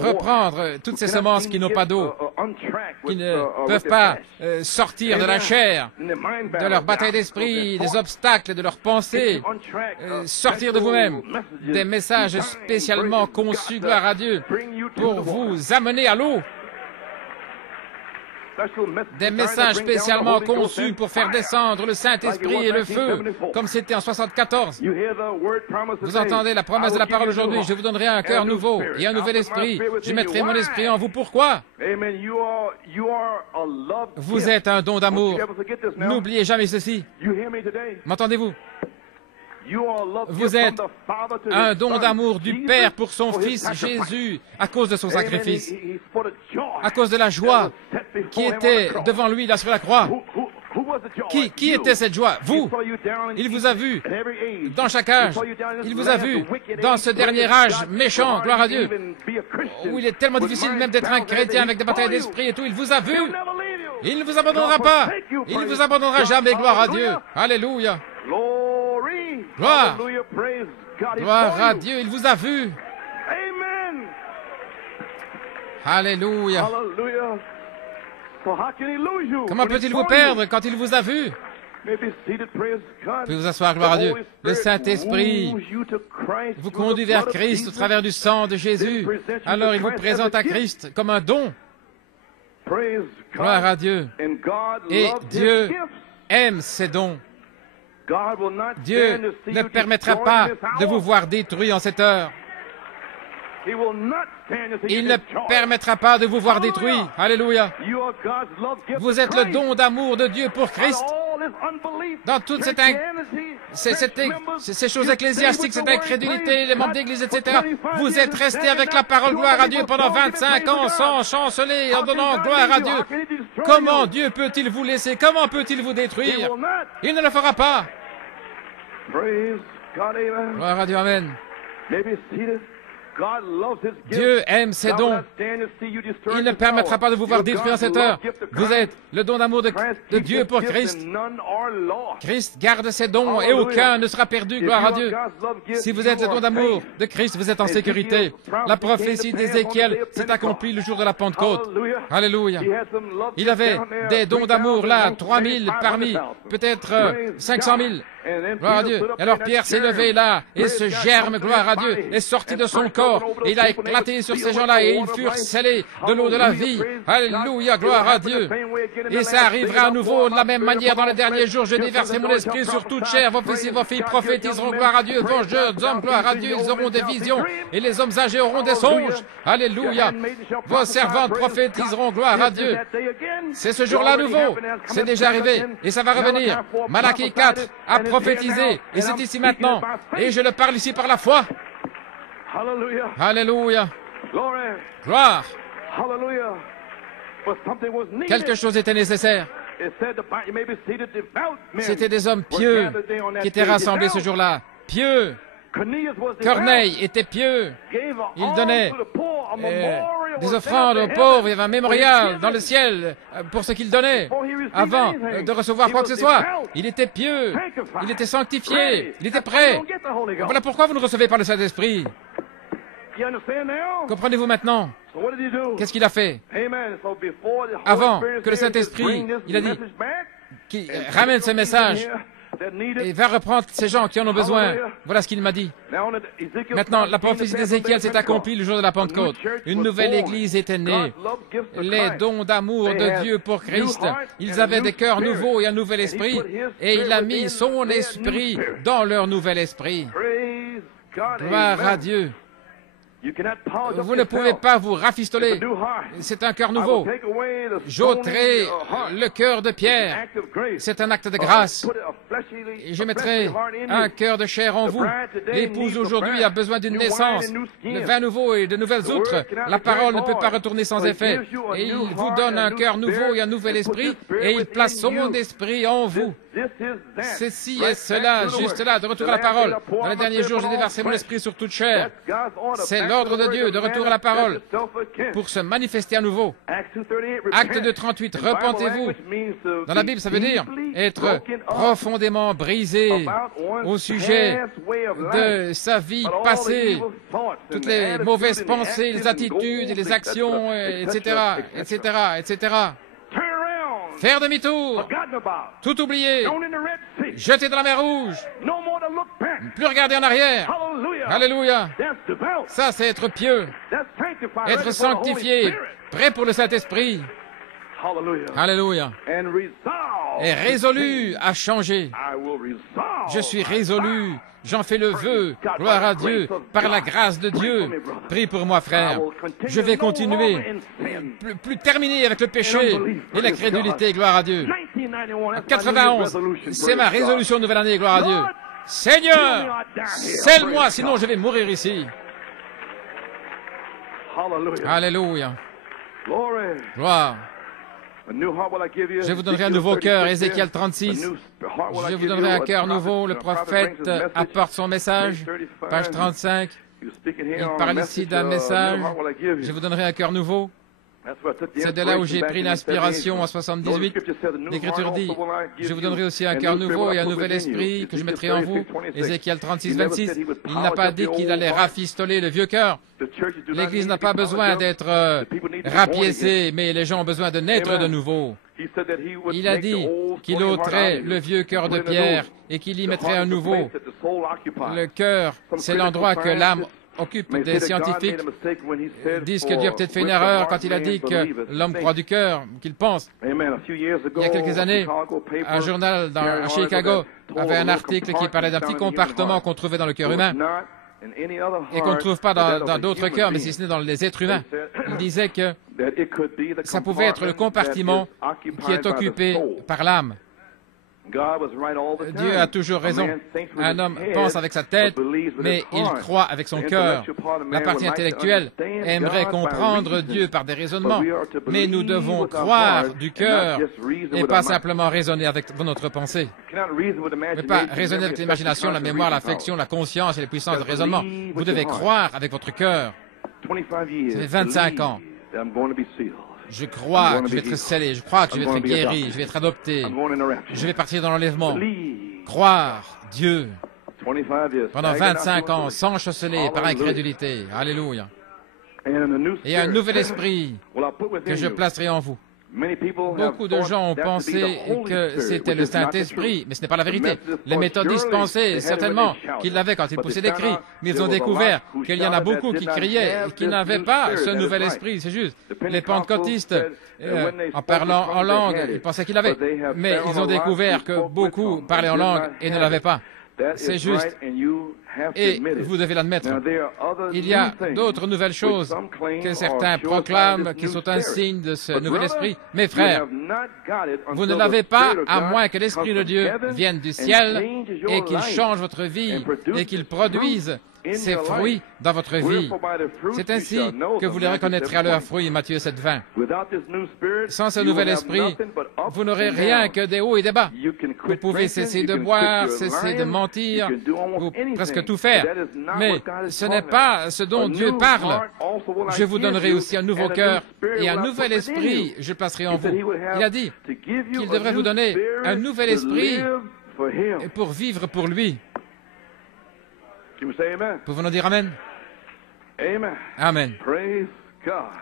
reprendre toutes ces semences qui n'ont pas d'eau, qui ne peuvent pas sortir de la chair, de leur bataille d'esprit, des obstacles, de leurs pensées, sortir de vous-même, des messages spécialement conçus, gloire à Dieu, pour vous amener à l'eau. Des messages spécialement conçus pour faire descendre le Saint-Esprit et le feu, comme c'était en 74. Vous entendez la promesse de la parole aujourd'hui, je vous donnerai un cœur nouveau et un nouvel esprit. Je mettrai mon esprit en vous. Pourquoi? Vous êtes un don d'amour. N'oubliez jamais ceci. M'entendez-vous? Vous êtes un don d'amour du Père pour son Fils Jésus à cause de son sacrifice, à cause de la joie qui était devant lui là sur la croix. Qui était cette joie? Vous. Il vous a vu dans chaque âge. Il vous a vu dans ce dernier âge méchant, gloire à Dieu, où il est tellement difficile même d'être un chrétien avec des batailles d'esprit et tout. Il vous a vu. Il ne vous abandonnera pas. Il ne vous abandonnera jamais, gloire à Dieu. Alléluia. Gloire. Gloire à Dieu, il vous a vu. Alléluia. Comment peut-il vous perdre quand il vous a vu? Puis vous asseoir, gloire à Dieu. Le Saint-Esprit vous conduit vers Christ au travers du sang de Jésus. Alors il vous présente à Christ comme un don. Gloire à Dieu. Et Dieu aime ces dons. Dieu ne permettra pas de vous voir détruit en cette heure. Il ne permettra pas de vous voir détruit. Alléluia. Vous êtes le don d'amour de Dieu pour Christ. Dans toute ces choses ecclésiastiques, cette incrédulité, les membres d'église, etc. Vous êtes restés avec la parole gloire à Dieu pendant 25 ans sans chanceler, en donnant gloire à Dieu. Comment Dieu peut-il vous laisser? Comment peut-il vous détruire? Il ne le fera pas. Gloire à Dieu, amen. Dieu aime ses dons. Il ne permettra pas de vous voir détruire en cette heure. Vous êtes le don d'amour de Dieu pour Christ. Christ garde ses dons et aucun ne sera perdu, gloire à Dieu. Si vous êtes le don d'amour de Christ, vous êtes en sécurité. La prophétie d'Ézéchiel s'est accomplie le jour de la Pentecôte. Alléluia. Il avait des dons d'amour là, 3000 parmi peut-être 500 000. Gloire à Dieu. Alors Pierre s'est levé là, et ce germe, gloire à Dieu, est sorti de son corps, et il a éclaté sur ces gens-là, et ils furent scellés de l'eau de la vie. Alléluia, gloire à Dieu. Et ça arrivera à nouveau de la même manière dans les derniers jours. Je déverserai mon esprit sur toute chair. Vos fils et vos filles prophétiseront, gloire à Dieu. Vos jeunes hommes, gloire à Dieu, ils auront des visions, et les hommes âgés auront des songes. Alléluia. Vos servantes prophétiseront, gloire à Dieu. C'est ce jour-là nouveau. C'est déjà arrivé, et ça va revenir. Malachie 4 a prophétisé, et c'est ici maintenant, et je le parle ici par la foi. Alléluia. Gloire. Quelque chose était nécessaire. C'était des hommes pieux qui étaient rassemblés ce jour-là. Pieux. Corneille était pieux. Il donnait des offrandes aux pauvres. Il y avait un mémorial dans le ciel pour ce qu'il donnait avant de recevoir quoi que ce soit. Il était pieux. Il était sanctifié. Il était prêt. Voilà pourquoi vous ne recevez pas le Saint-Esprit. Comprenez-vous maintenant? Qu'est-ce qu'il a fait? Avant que le Saint-Esprit, il a dit, qu'il ramène ce message et va reprendre ces gens qui en ont besoin. Voilà ce qu'il m'a dit. Maintenant, la prophétie d'Ézéchiel s'est accomplie le jour de la Pentecôte. Une nouvelle Église était née. Les dons d'amour de Dieu pour Christ. Ils avaient des cœurs nouveaux et un nouvel esprit. Et il a mis son esprit dans leur nouvel esprit. Gloire à Dieu. Vous ne pouvez pas vous rafistoler. C'est un cœur nouveau. J'ôterai le cœur de Pierre. C'est un acte de grâce. Et je mettrai un cœur de chair en vous. L'épouse aujourd'hui a besoin d'une naissance, de vin nouveau et de nouvelles outres. La parole ne peut pas retourner sans effet. Et il vous donne un cœur nouveau et un nouvel esprit. Et il place son esprit en vous. Ceci et cela, juste là, de retour à la parole. Dans les derniers jours, j'ai déversé mon esprit sur toute chair. C'est l'ordre de Dieu de retour à la parole pour se manifester à nouveau. Acte 2:38, repentez-vous. Dans la Bible, ça veut dire être profondément brisé au sujet de sa vie passée, toutes les mauvaises pensées, les attitudes, les actions, etc., etc., etc. Faire demi-tour, tout oublier, jeter dans la mer Rouge, ne plus regarder en arrière. Alléluia. Ça, c'est être pieux, être sanctifié, prêt pour le Saint-Esprit. Alléluia. Et résolu à changer. Je suis résolu. J'en fais le vœu. Gloire à Dieu. Par la grâce de Dieu. Prie pour moi, frère. Je vais continuer. Plus terminer avec le péché et la crédulité. Gloire à Dieu. En 91, c'est ma résolution de nouvelle année. Gloire à Dieu. Seigneur, scelle-moi, sinon je vais mourir ici. Alléluia. Gloire. Je vous donnerai un nouveau cœur, Ézéchiel 36. Je vous donnerai un cœur nouveau. Le prophète apporte son message, page 35. Il parle ici d'un message. Je vous donnerai un cœur nouveau. C'est de là où j'ai pris l'inspiration en 78. L'Écriture dit, je vous donnerai aussi un cœur nouveau et un nouvel esprit que je mettrai en vous. Ézéchiel 36, 26. Il n'a pas dit qu'il allait rafistoler le vieux cœur. L'Église n'a pas besoin d'être rapiécée, mais les gens ont besoin de naître de nouveau. Il a dit qu'il ôterait le vieux cœur de pierre et qu'il y mettrait un nouveau. Le cœur, c'est l'endroit que l'âme occupe. Des scientifiques disent que Dieu a peut-être fait une erreur quand il a dit que l'homme croit du cœur qu'il pense. Il y a quelques années, un journal à Chicago avait un article qui parlait d'un petit compartiment qu'on trouvait dans le cœur humain et qu'on ne trouve pas dans d'autres cœurs, mais si ce n'est dans les êtres humains. Il disait que ça pouvait être le compartiment qui est occupé par l'âme. Dieu a toujours raison. Un homme pense avec sa tête, mais il croit avec son cœur. La partie intellectuelle aimerait comprendre Dieu par des raisonnements, mais nous devons croire du cœur et pas simplement raisonner avec notre pensée. Ne pas raisonner avec l'imagination, la mémoire, l'affection, la conscience et les puissances de raisonnement. Vous devez croire avec votre cœur. Ça fait 25 ans. Je crois que je vais être scellé, je crois que je vais être guéri, je vais être adopté, je vais partir dans l'enlèvement. Croire Dieu pendant 25 ans, sans chanceler par incrédulité. Alléluia. Et un nouvel esprit que je placerai en vous. Beaucoup de gens ont pensé que c'était le Saint-Esprit, mais ce n'est pas la vérité. Les méthodistes pensaient certainement qu'ils l'avaient quand ils poussaient des cris, mais ils ont découvert qu'il y en a beaucoup qui criaient et qui n'avaient pas ce nouvel esprit, c'est juste. Les pentecôtistes, en parlant en langue, ils pensaient qu'ils l'avaient, mais ils ont découvert que beaucoup parlaient en langue et ne l'avaient pas. C'est juste. Et vous devez l'admettre. Il y a d'autres nouvelles choses que certains proclament qui sont un signe de ce nouvel esprit. Mes frères, vous ne l'avez pas à moins que l'Esprit de Dieu vienne du ciel et qu'il change votre vie et qu'il produise ses fruits dans votre vie. C'est ainsi que vous les reconnaîtrez à leurs fruits, Matthieu 7,20. Sans ce nouvel esprit, vous n'aurez rien que des hauts et des bas. Vous pouvez cesser de boire, cesser de mentir, ou presque tout faire. Mais ce n'est pas ce dont Dieu parle. Je vous donnerai aussi un nouveau cœur et un nouvel esprit, je placerai en vous. Il a dit qu'il devrait vous donner un nouvel esprit pour vivre pour lui. Pouvons-nous dire Amen? Amen.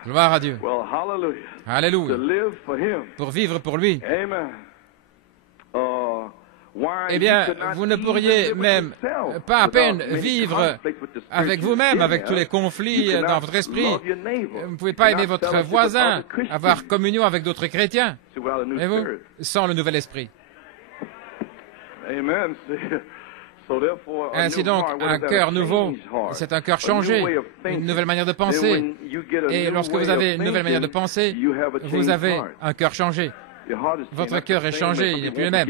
Gloire à Dieu. Alléluia. Pour vivre pour lui. Eh bien, vous ne pourriez même pas à peine vivre avec vous-même, avec tous les conflits dans votre esprit. Vous ne pouvez pas aimer votre voisin, avoir communion avec d'autres chrétiens. Et vous, sans le nouvel esprit. Amen. Ainsi donc, un cœur nouveau, c'est un cœur changé, une nouvelle manière de penser. Et lorsque vous avez une nouvelle manière de penser, vous avez un cœur changé. Votre cœur est changé, il n'est plus le même.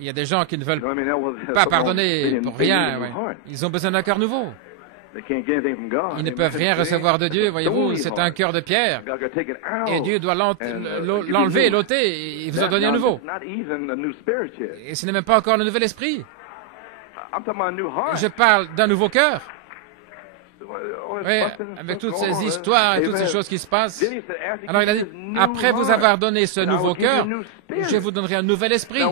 Il y a des gens qui ne veulent pas pardonner pour rien. Ouais. Ils ont besoin d'un cœur nouveau. Ils ne peuvent rien recevoir de Dieu, voyez-vous, c'est un cœur de pierre. Et Dieu doit l'enlever, l'ôter, et vous en donner un nouveau. Et ce n'est même pas encore le nouvel esprit. Je parle d'un nouveau cœur. Oui, avec toutes ces histoires et toutes ces choses qui se passent. Alors il a dit, après vous avoir donné ce nouveau cœur, je vous donnerai un nouvel esprit.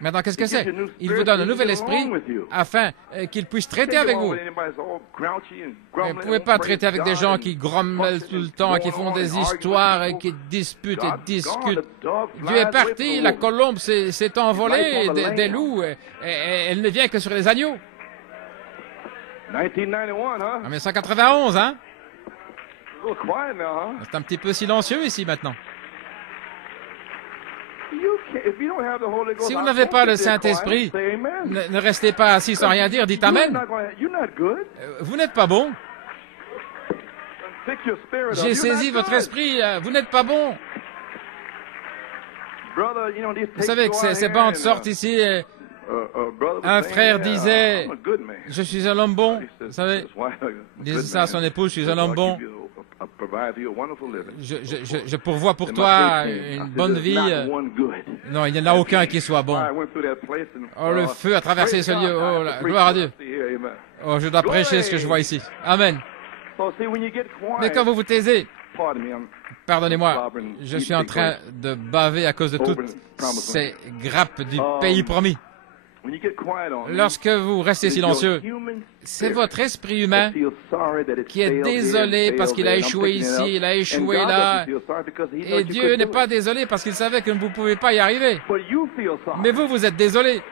Maintenant, qu'est-ce que c'est? Il vous donne un nouvel esprit afin qu'il puisse traiter avec vous. Vous ne pouvez pas traiter avec des gens qui grommelent tout le temps, qui font des histoires, et qui disputent et discutent. Dieu est parti, la colombe s'est envolée des loups, et elle ne vient que sur les agneaux. 1991, hein? C'est un petit peu silencieux ici maintenant. Si vous n'avez pas le Saint-Esprit, ne restez pas assis sans rien dire, dites Amen. Vous n'êtes pas bon. J'ai saisi votre esprit, vous n'êtes pas bon. Vous savez que ces bandes sortent ici. Un frère disait, je suis un homme bon, vous savez, il disait ça à son épouse, je suis un homme bon, je pourvois pour toi une bonne vie. Non, il n'y en a aucun qui soit bon. Oh, le feu a traversé ce lieu, oh, gloire à Dieu. Oh, je dois prêcher ce que je vois ici. Amen. Mais quand vous vous taisez, pardonnez-moi, je suis en train de baver à cause de toutes ces grappes du pays promis. Lorsque vous restez silencieux, c'est votre esprit humain qui est désolé parce qu'il a échoué ici, il a échoué là. Et Dieu n'est pas désolé parce qu'il savait que vous ne pouvez pas y arriver. Mais vous, vous êtes désolé.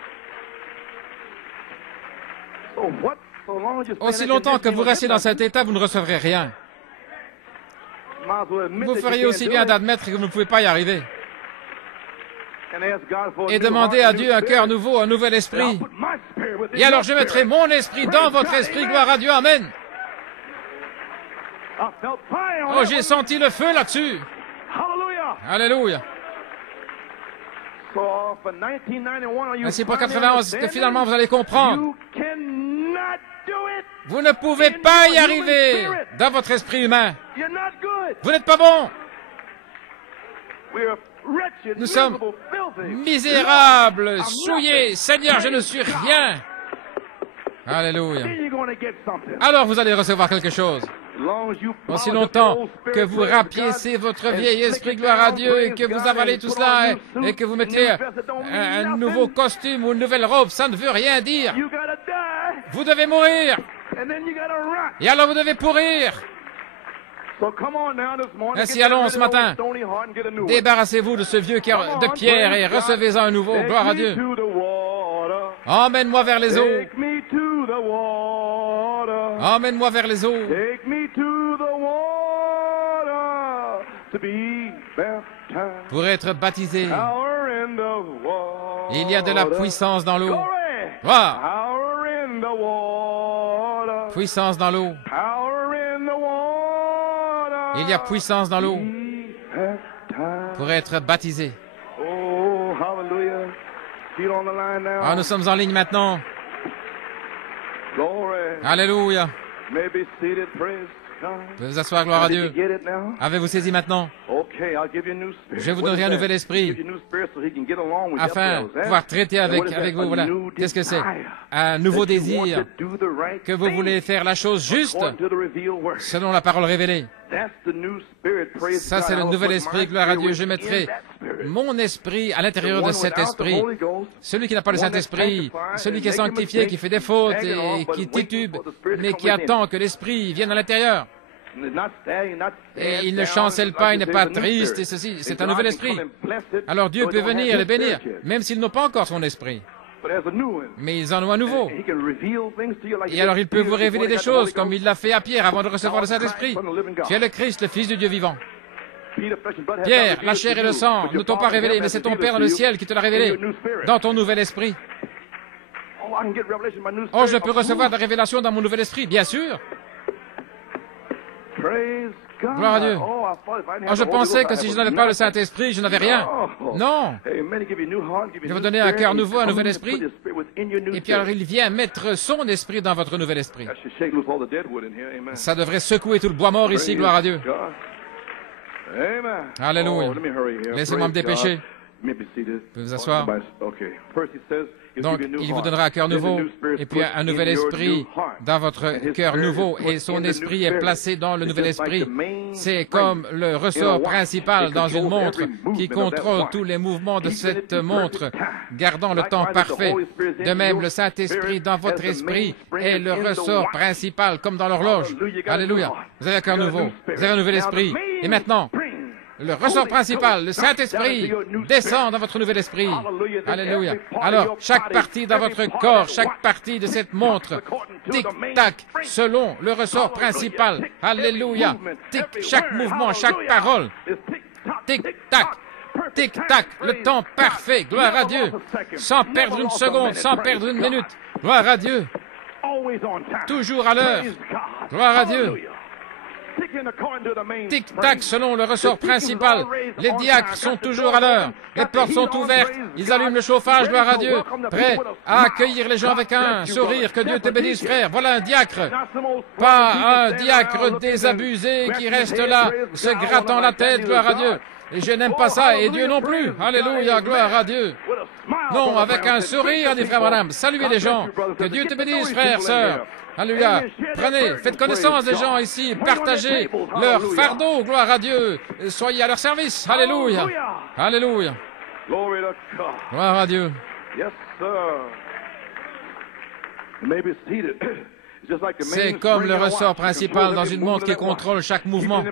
Aussi longtemps que vous restez dans cet état, vous ne recevrez rien. Vous feriez aussi bien d'admettre que vous ne pouvez pas y arriver. Et demander à Dieu un cœur nouveau, un nouvel esprit. Et alors je mettrai mon esprit dans votre esprit, gloire à Dieu, amen. Oh, j'ai senti le feu là-dessus. Alléluia. Ainsi pour 91, que finalement vous allez comprendre. Vous ne pouvez pas y arriver dans votre esprit humain. Vous n'êtes pas bon. Nous sommes misérables, souillés. Seigneur, je ne suis rien. Alléluia. Alors vous allez recevoir quelque chose. Aussi longtemps que vous rapiécez votre vieil esprit, gloire à Dieu, et que vous avalez tout cela, et que vous mettez un nouveau costume ou une nouvelle robe, ça ne veut rien dire. Vous devez mourir. Et alors vous devez pourrir. Ainsi, allons ce matin. Débarrassez-vous de ce vieux cœur de pierre et recevez-en un nouveau. Gloire à Dieu. Emmène-moi vers les eaux. Emmène-moi vers les eaux. Pour être baptisé. Il y a de la puissance dans l'eau. Wow. Puissance dans l'eau. Il y a puissance dans l'eau pour être baptisé. Ah, nous sommes en ligne maintenant. Alléluia. Vous pouvez vous asseoir, gloire à Dieu. Avez-vous saisi maintenant? Je vous donnerai un nouvel esprit afin de pouvoir traiter avec vous. Voilà. Qu'est-ce que c'est? Un nouveau désir que vous voulez faire la chose juste selon la parole révélée. Ça, c'est le nouvel esprit, gloire à Dieu. Je mettrai mon esprit à l'intérieur de cet esprit. Celui qui n'a pas le Saint-Esprit, celui qui est sanctifié, qui fait des fautes et qui titube, mais qui attend que l'esprit vienne à l'intérieur. Et il ne chancelle pas, il n'est pas triste, et ceci, c'est un nouvel esprit. Alors Dieu peut venir les bénir, même s'ils n'ont pas encore son esprit. Mais ils en ont un nouveau. Et alors il peut vous révéler des choses, comme il l'a fait à Pierre avant de recevoir le Saint-Esprit. Tu es le Christ, le Fils du Dieu vivant. Pierre, la chair et le sang ne t'ont pas révélé, mais c'est ton Père dans le ciel qui te l'a révélé, dans ton nouvel esprit. Oh, je peux recevoir des révélations dans mon nouvel esprit, bien sûr. Gloire à Dieu. Oh, je pensais que si je n'avais pas le Saint-Esprit, je n'avais rien. Non. Je vais vous donner un cœur nouveau, un nouvel esprit. Et puis alors il vient mettre son esprit dans votre nouvel esprit. Ça devrait secouer tout le bois mort ici, gloire à Dieu. Alléluia. Laissez-moi me dépêcher. Vous pouvez vous asseoir. Donc, il vous donnera un cœur nouveau et puis un nouvel esprit dans votre cœur nouveau. Et son esprit est placé dans le nouvel esprit. C'est comme le ressort principal dans une montre qui contrôle tous les mouvements de cette montre, gardant le temps parfait. De même, le Saint-Esprit dans votre esprit est le ressort principal, comme dans l'horloge. Alléluia. Vous avez un cœur nouveau. Vous avez un nouvel esprit. Et maintenant, le ressort principal, le Saint-Esprit, descend dans votre nouvel esprit. Alléluia. Alors, chaque partie dans votre corps, chaque partie de cette montre, tic-tac, selon le ressort principal. Alléluia. Tic, chaque mouvement, chaque parole. Tic-tac, tic-tac, le temps parfait. Gloire à Dieu. Sans perdre une seconde, sans perdre une minute. Gloire à Dieu. Toujours à l'heure. Gloire à Dieu. Tic-tac selon le ressort principal. Les diacres sont toujours à l'heure. Les portes sont ouvertes. Ils allument le chauffage, gloire à Dieu, prêts à accueillir les gens avec un sourire. Que Dieu te bénisse, frère. Voilà un diacre. Pas un diacre désabusé qui reste là, se grattant la tête, gloire à Dieu. Et je n'aime pas ça, et Dieu non plus. Alléluia, gloire à Dieu. Non, avec un sourire, dit frère Branham. Saluez les gens. Que Dieu te bénisse, frère, sœur. Alléluia. Prenez, faites connaissance des gens ici. Partagez leur fardeau, gloire à Dieu. Soyez à leur service. Alléluia. Alléluia. Gloire à Dieu. C'est comme le ressort principal dans une montre qui contrôle chaque mouvement,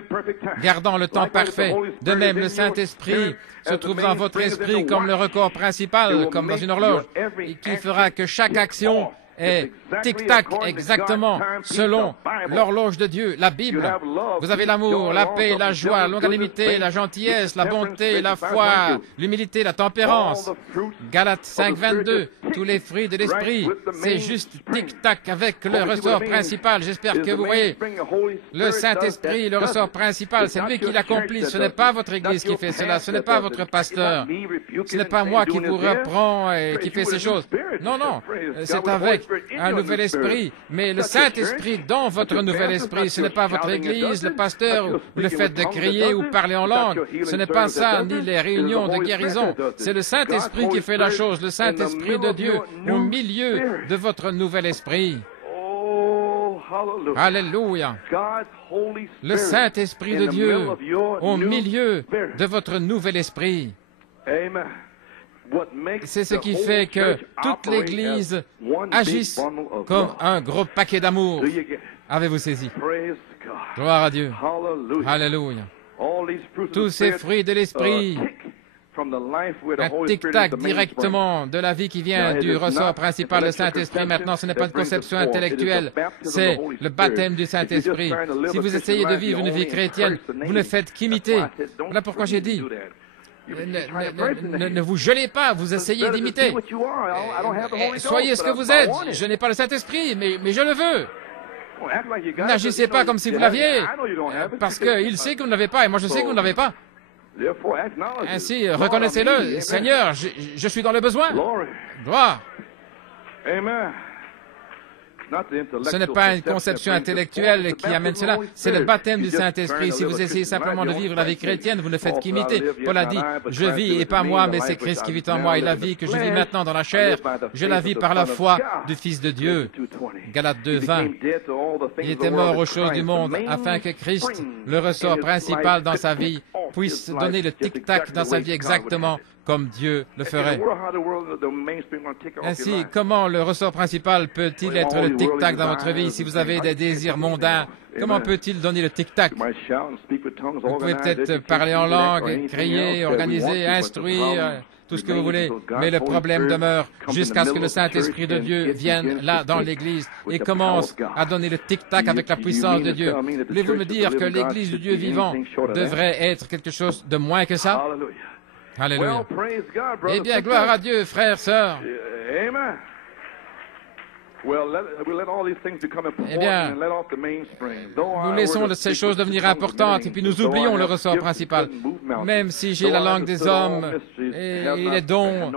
gardant le temps parfait. De même, le Saint-Esprit se trouve dans votre esprit comme le record principal, comme dans une horloge, et qui fera que chaque action est tic-tac exactement selon l'horloge de Dieu, la Bible. Vous avez l'amour, la paix, la joie, la longanimité, la gentillesse, la bonté, la foi, l'humilité, la tempérance. Galates 5, 22, tous les fruits de l'esprit, c'est juste tic-tac avec le ressort principal. J'espère que vous voyez le Saint-Esprit, le ressort principal, c'est lui qui l'accomplit. Ce n'est pas votre Église qui fait cela, ce n'est pas votre pasteur, ce n'est pas moi qui vous reprend et qui fait ces choses. Non, non, c'est avec un nouvel esprit, mais le Saint-Esprit dans votre nouvel esprit, ce n'est pas votre Église, le pasteur, ou le fait de crier ou parler en langue, ce n'est pas ça, ni les réunions de guérison, c'est le Saint-Esprit qui fait la chose, le Saint-Esprit de Dieu au milieu de votre nouvel esprit. Alléluia. Le Saint-Esprit de Dieu au milieu de votre nouvel esprit. C'est ce qui fait que toute l'Église agisse comme un gros paquet d'amour. Avez-vous saisi? Gloire à Dieu. Alléluia. Tous ces fruits de l'Esprit, un tic-tac directement de la vie qui vient du ressort principal du Saint-Esprit. Maintenant, ce n'est pas une conception intellectuelle, c'est le baptême du Saint-Esprit. Si vous essayez de vivre une vie chrétienne, vous ne faites qu'imiter. Voilà pourquoi j'ai dit, ne vous gelez pas, vous essayez d'imiter. Soyez ce que vous êtes. Je n'ai pas le Saint-Esprit, mais je le veux. N'agissez pas comme si vous l'aviez, parce qu'il sait que vous ne l'avez pas, et moi je sais que vous ne l'avez pas. Ainsi, reconnaissez-le, Seigneur, je suis dans le besoin. Gloire. Ce n'est pas une conception intellectuelle qui amène cela, c'est le baptême du Saint-Esprit. Si vous essayez simplement de vivre la vie chrétienne, vous ne faites qu'imiter. Paul a dit, je vis et pas moi, mais c'est Christ qui vit en moi. Et la vie que je vis maintenant dans la chair, je la vis par la foi du Fils de Dieu. Galates 2, 20. Il était mort aux choses du monde afin que Christ, le ressort principal dans sa vie, puisse donner le tic-tac dans sa vie exactement comme Dieu le ferait. Ainsi, comment le ressort principal peut-il être le tic-tac dans votre vie si vous avez des désirs mondains? Comment peut-il donner le tic-tac? Vous pouvez peut-être parler en langue, crier, organiser, instruire, tout ce que vous voulez, mais le problème demeure jusqu'à ce que le Saint-Esprit de Dieu vienne là dans l'Église et commence à donner le tic-tac avec la puissance de Dieu. Voulez-vous me dire que l'Église du Dieu vivant devrait être quelque chose de moins que ça? Alléluia. Eh bien, gloire à Dieu, frères, sœurs. Eh bien, nous laissons ces choses devenir importantes et puis nous oublions le ressort principal. Même si j'ai la langue des hommes et les dons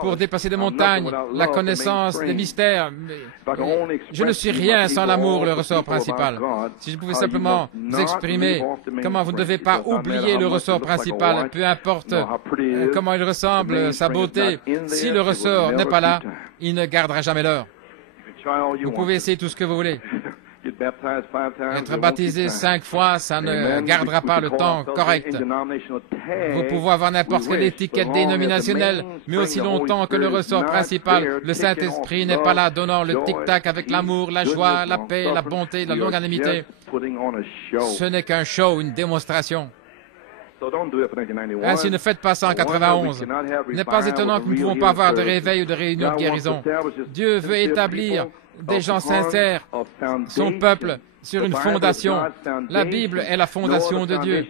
pour dépasser des montagnes, la connaissance des mystères, je ne suis rien sans l'amour, le ressort principal. Si je pouvais simplement vous exprimer comment vous ne devez pas oublier le ressort principal, peu importe comment il ressemble, sa beauté, si le ressort n'est pas là, il ne gardera jamais l'heure. Vous pouvez essayer tout ce que vous voulez. Être baptisé 5 fois, ça ne gardera pas le temps correct. Vous pouvez avoir n'importe quelle étiquette dénominationnelle, mais aussi longtemps que le ressort principal, le Saint-Esprit, n'est pas là, donnant le tic-tac avec l'amour, la joie, la paix, la bonté, la longanimité. Ce n'est qu'un show, une démonstration. Ainsi, ne faites pas ça en 91. Il n'est pas étonnant que nous ne pouvons pas avoir de réveil ou de réunion de guérison. Dieu veut établir des gens sincères, son peuple, sur une fondation. La Bible est la fondation de Dieu.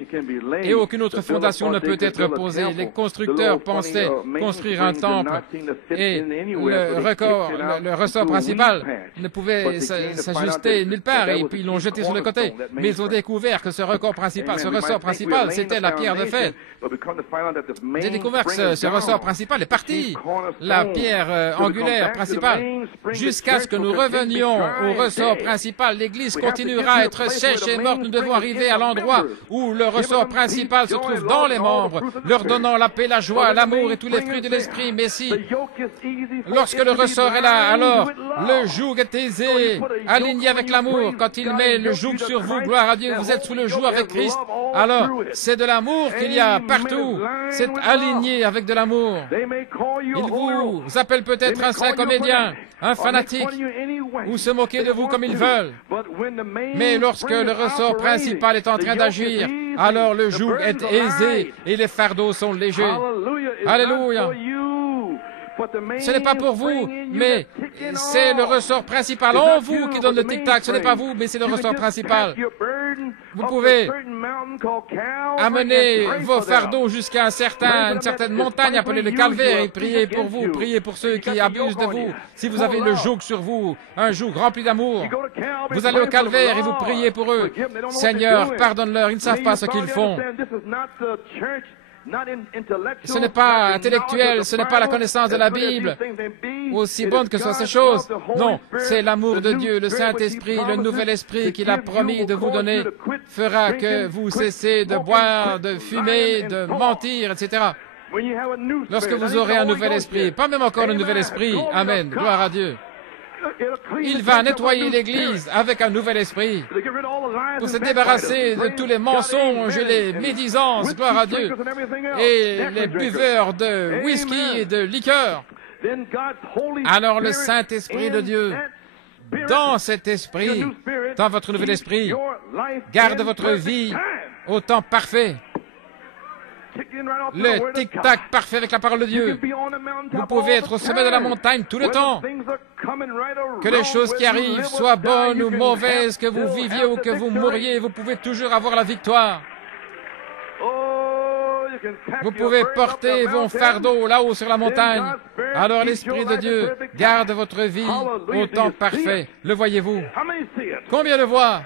Et aucune autre fondation ne peut être posée. Les constructeurs pensaient construire un temple et le ressort principal ne pouvait s'ajuster nulle part et puis ils l'ont jeté sur le côté. Mais ils ont découvert que ce ressort principal, c'était la pierre de fête. J'ai découvert que ce ressort principal est parti. La pierre angulaire principale. Jusqu'à ce que nous revenions au ressort principal, l'Église continuera à être sèche et morte. Nous devons arriver à l'endroit où le ressort principal se trouve dans les membres, leur donnant la paix, la joie, l'amour et tous les fruits de l'esprit. Mais si, lorsque le ressort est là, alors le joug est aisé, aligné avec l'amour. Quand il met le joug sur vous, gloire à Dieu, vous êtes sous le joug avec Christ. Alors, c'est de l'amour qu'il y a partout. C'est aligné avec de l'amour. Ils vous appellent peut-être un saint comédien, un fanatique, ou se moquer de vous comme ils veulent. Mais lorsque le ressort principal est en train d'agir, alors le joug est aisé et les fardeaux sont légers. Alléluia. Ce n'est pas pour vous, mais c'est le ressort principal en vous qui donne le tic-tac. Ce n'est pas vous, mais c'est le ressort principal. Vous pouvez amener vos fardeaux jusqu'à une certaine montagne appelée le calvaire et prier pour vous, prier pour ceux qui abusent de vous. Si vous avez le joug sur vous, un joug rempli d'amour, vous allez au calvaire et vous priez pour eux. Seigneur, pardonne-leur, ils ne savent pas ce qu'ils font. Ce n'est pas intellectuel, ce n'est pas la connaissance de la Bible, aussi bonne que soient ces choses. Non, c'est l'amour de Dieu, le Saint-Esprit, le nouvel esprit qu'il a promis de vous donner, fera que vous cessez de boire, de fumer, de mentir, etc. Lorsque vous aurez un nouvel esprit, pas même encore un nouvel esprit, amen, gloire à Dieu. Il va nettoyer l'Église avec un nouvel esprit pour se débarrasser de tous les mensonges et les médisances, gloire à Dieu, et les buveurs de whisky et de liqueur. Alors le Saint-Esprit de Dieu, dans cet esprit, dans votre nouvel esprit, garde votre vie au temps parfait. Le tic-tac parfait avec la parole de Dieu. Vous pouvez être au sommet de la montagne tout le temps. Que les choses qui arrivent soient bonnes ou mauvaises, que vous viviez ou que vous mouriez, vous pouvez toujours avoir la victoire. Vous pouvez porter vos fardeaux là-haut sur la montagne. Alors l'Esprit de Dieu garde votre vie au temps parfait. Le voyez-vous? Combien le voient?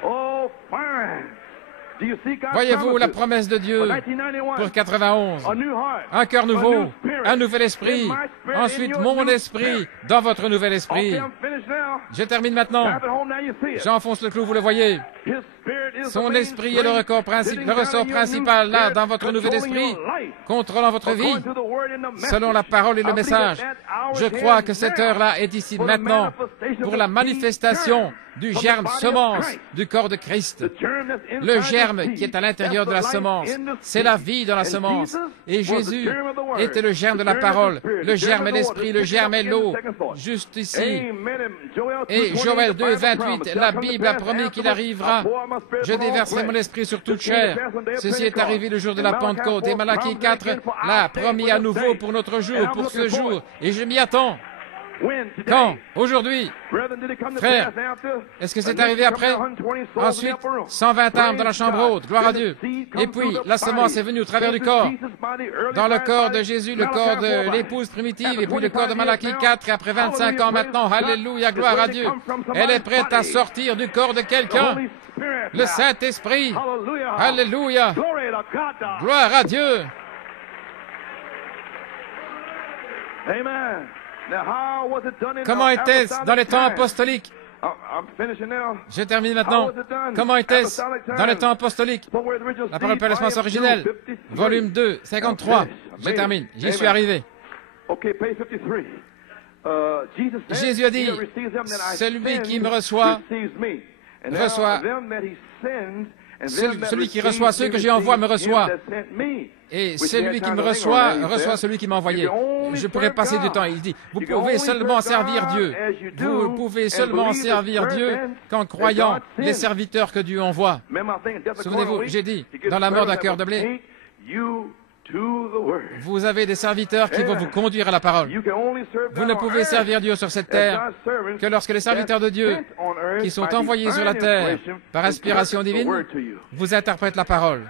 Voyez-vous la promesse de Dieu pour 91? Un cœur nouveau, un nouvel esprit, ensuite mon esprit dans votre nouvel esprit. Je termine maintenant. J'enfonce le clou, vous le voyez. Son esprit est le ressort principal là dans votre nouvel esprit, contrôlant votre vie, selon la parole et le message. Je crois que cette heure-là est ici maintenant pour la manifestation du germe semence du corps de Christ. Le germe qui est à l'intérieur de la semence, c'est la vie dans la semence. Et Jésus était le germe de la parole. Le germe est l'esprit, le germe est l'eau. Juste ici. Et Joël 2, 28, la Bible a promis qu'il arrivera. Je déverserai mon esprit sur toute chair. Ceci est arrivé le jour de la Pentecôte. Et Malachie 4 l'a promis à nouveau pour notre jour, pour ce jour. Et je m'y attends. Quand? Aujourd'hui. Frère, est-ce que c'est arrivé après? Ensuite, 120 âmes dans la chambre haute, gloire à Dieu. Et puis, la semence est venue au travers du corps. Dans le corps de Jésus, le corps de l'épouse primitive, et puis le corps de Malachie 4, et après 25 ans maintenant, alléluia, gloire à Dieu. Elle est prête à sortir du corps de quelqu'un. Le Saint-Esprit, alléluia, gloire à Dieu. Amen. Comment était-ce dans les temps apostoliques? Je termine maintenant. Comment était-ce dans les temps apostoliques? La parole par l'essence originelle. Volume 2, 53. Je termine. J'y suis arrivé. Jésus a dit, celui qui me reçoit, reçoit. Celui qui reçoit ceux que j'ai envoyés me reçoit. Et celui qui me reçoit, reçoit celui qui m'a envoyé. Je pourrais passer du temps. Il dit, vous pouvez seulement servir Dieu. Vous pouvez seulement servir Dieu qu'en croyant les serviteurs que Dieu envoie. Souvenez-vous, j'ai dit, dans la mort d'un cœur de blé, vous avez des serviteurs qui vont vous conduire à la parole. Vous ne pouvez servir Dieu sur cette terre que lorsque les serviteurs de Dieu, qui sont envoyés sur la terre par inspiration divine, vous interprètent la parole.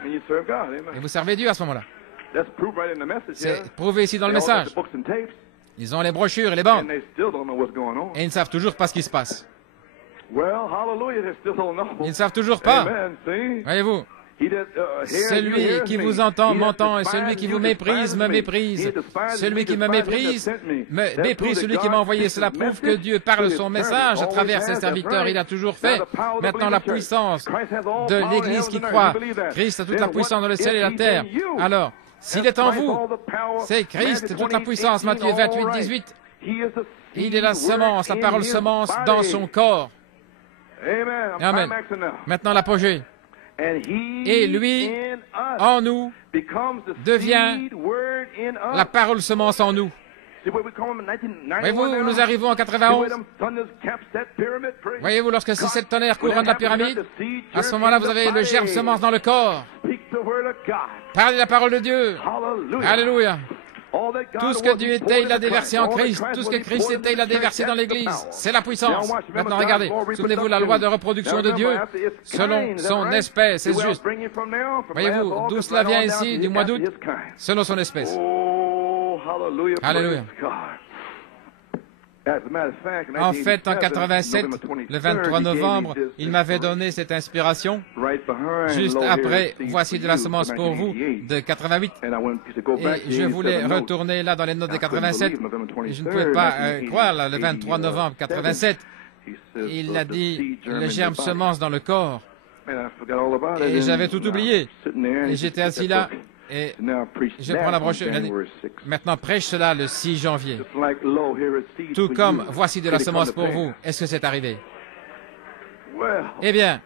Et vous servez Dieu à ce moment-là. C'est prouvé ici dans le message. Ils ont les brochures et les bandes. Et ils ne savent toujours pas ce qui se passe. Ils ne savent toujours pas. Voyez-vous. Celui qui vous entend m'entend, et celui qui vous méprise me méprise. Celui qui me méprise méprise celui qui m'a envoyé. Cela prouve que Dieu parle son message à travers ses serviteurs. Il a toujours fait. Maintenant, la puissance de l'Église qui croit. Christ a toute la puissance dans le ciel et la terre. Alors, s'il est en vous, c'est Christ, toute la puissance. Matthieu 28, 18. Il est la semence, la parole semence dans son corps. Amen. Maintenant, l'apogée. Et lui, en nous, devient la parole semence en nous. Voyez-vous, nous arrivons en 91. Voyez-vous, lorsque ces 7 tonnerres couronnent la pyramide, à ce moment-là, vous avez le germe semence dans le corps. Parlez la parole de Dieu. Alléluia. Tout ce que Dieu était, il l'a déversé en Christ. Tout ce que Christ était, il l'a déversé dans l'Église. C'est la puissance. Maintenant, regardez. Souvenez-vous la loi de reproduction de Dieu selon son espèce. C'est juste. Voyez-vous, d'où cela vient ici, du mois d'août? Selon son espèce. Alléluia. En fait, en 87, le 23 novembre, il m'avait donné cette inspiration. Juste après, voici de la semence pour vous, de 88. Et je voulais retourner là dans les notes de 87. Et je ne pouvais pas croire, là, le 23 novembre 87. Il a dit, le germe semence dans le corps. Et j'avais tout oublié. Et j'étais assis là. Et je prends la brochure. Maintenant, prêche cela le 6 janvier. Tout comme, voici de la semence pour vous. Est-ce que c'est arrivé? Eh bien,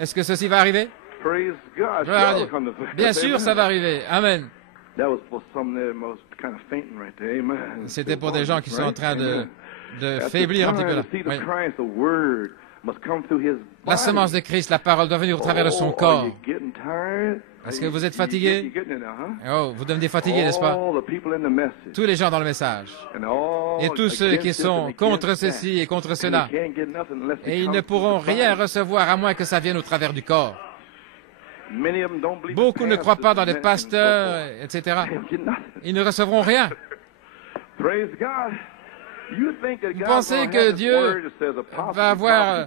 est-ce que ceci va arriver? Gloire à Dieu. Bien sûr, ça va arriver. Amen. C'était pour des gens qui sont en train de faiblir un petit peu là. Oui. La semence de Christ, la parole doit venir au travers de son corps. Est-ce que vous êtes fatigué? Oh, vous devenez fatigué, n'est-ce pas? Tous les gens dans le message. Et tous ceux qui sont contre ceci et contre cela. Et ils ne pourront rien recevoir à moins que ça vienne au travers du corps. Beaucoup ne croient pas dans les pasteurs, etc. Ils ne recevront rien. Vous pensez que Dieu va avoir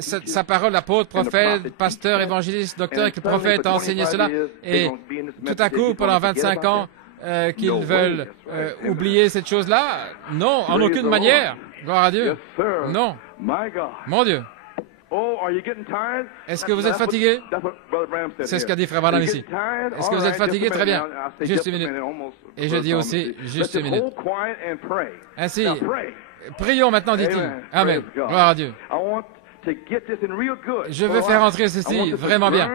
sa parole, apôtre, prophète, pasteur, évangéliste, docteur, que le prophète a enseigné cela, et tout à coup, pendant 25 ans, qu'ils veulent oublier cette chose-là? Non, en aucune manière. Gloire à Dieu. Non. Mon Dieu. Est-ce que vous êtes fatigué? C'est ce qu'a dit Frère Branham ici. Est-ce que vous êtes fatigué? Très bien. Juste une minute. Et je dis aussi, juste une minute. Ainsi, prions maintenant, dit-il. Amen. Gloire à Dieu. Je veux faire entrer ceci vraiment bien.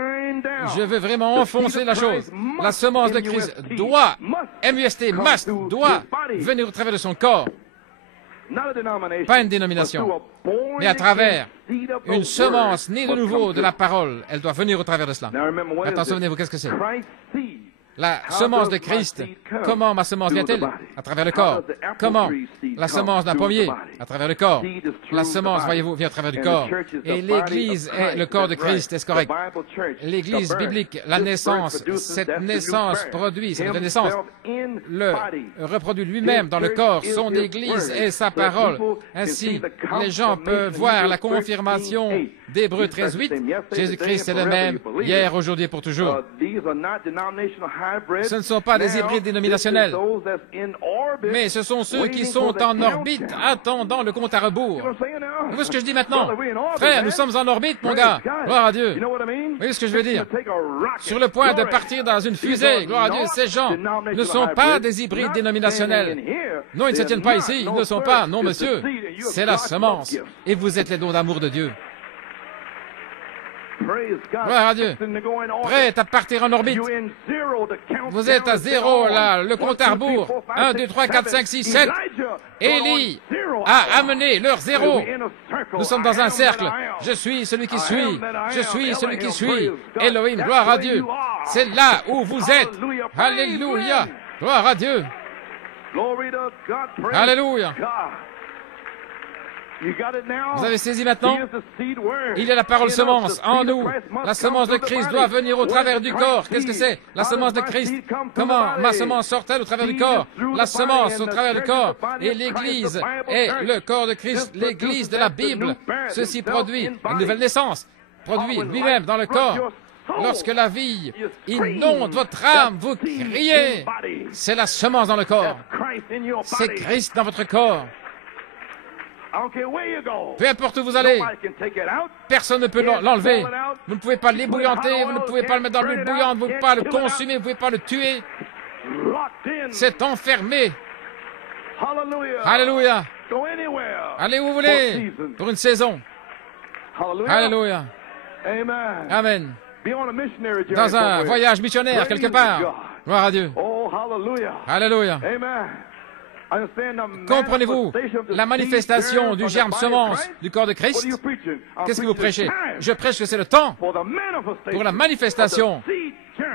Je veux vraiment enfoncer la chose. La semence de Christ doit, MUST, must, doit venir au travers de son corps. Pas une dénomination, mais à travers une semence née de nouveau de la parole. Elle doit venir au travers de cela. Maintenant, souvenez-vous, qu'est-ce que c'est? La semence de Christ, comment ma semence vient-elle? À travers le corps. Comment la semence d'un pommier? À travers le corps. La semence, voyez-vous, vient à travers du corps. Et l'Église est le corps de Christ, est-ce correct? L'Église biblique, la naissance, cette naissance produit, cette nouvelle naissance, le reproduit lui-même dans le corps, son Église et sa parole. Ainsi, les gens peuvent voir la confirmation d'Hébreux 13:8. Jésus-Christ est le même, hier, aujourd'hui et pour toujours. Ce ne sont pas des hybrides dénominationnels, mais ce sont ceux qui sont en orbite, attendant le compte à rebours. Vous voyez ce que je dis maintenant? Frère, nous sommes en orbite, mon gars. Gloire à Dieu. Vous voyez ce que je veux dire? Sur le point de partir dans une fusée. Gloire à Dieu. Ces gens ne sont pas des hybrides dénominationnels. Non, ils ne se tiennent pas ici. Ils ne sont pas. Non, monsieur. C'est la semence. Et vous êtes les dons d'amour de Dieu. Gloire à Dieu. Prêt à partir en orbite. Vous êtes à 0 là, le compte à rebours. 1, 2, 3, 4, 5, 6, 7. Élie a amené leur 0. Nous sommes dans un cercle. Je suis celui qui suis. Je suis celui qui suis. Elohim, gloire à Dieu. C'est là où vous êtes. Alléluia. Gloire à Dieu. Alléluia. Vous avez saisi maintenant? Il y a la parole semence en nous. La semence de Christ doit venir au travers du corps. Qu'est-ce que c'est? La semence de Christ. Comment ma semence sort-elle au travers du corps? La semence au travers du corps. Et l'Église est le corps de Christ, l'Église de la Bible. Ceci produit une nouvelle naissance. Produit lui-même dans le corps. Lorsque la vie inonde votre âme, vous criez. C'est la semence dans le corps. C'est Christ dans votre corps. Peu importe où vous allez, personne ne peut l'enlever. Vous ne pouvez pas l'ébouillanter, vous ne pouvez pas le mettre dans l'huile bouillante, vous ne pouvez pas le consumer, vous ne pouvez pas le tuer. C'est enfermé. Alléluia. Allez où vous voulez pour une saison. Alléluia. Amen. Dans un voyage missionnaire quelque part. Gloire à Dieu. Alléluia. Comprenez-vous la manifestation du germe semence du corps de Christ? Qu'est-ce que vous prêchez? Je prêche que c'est le temps pour la manifestation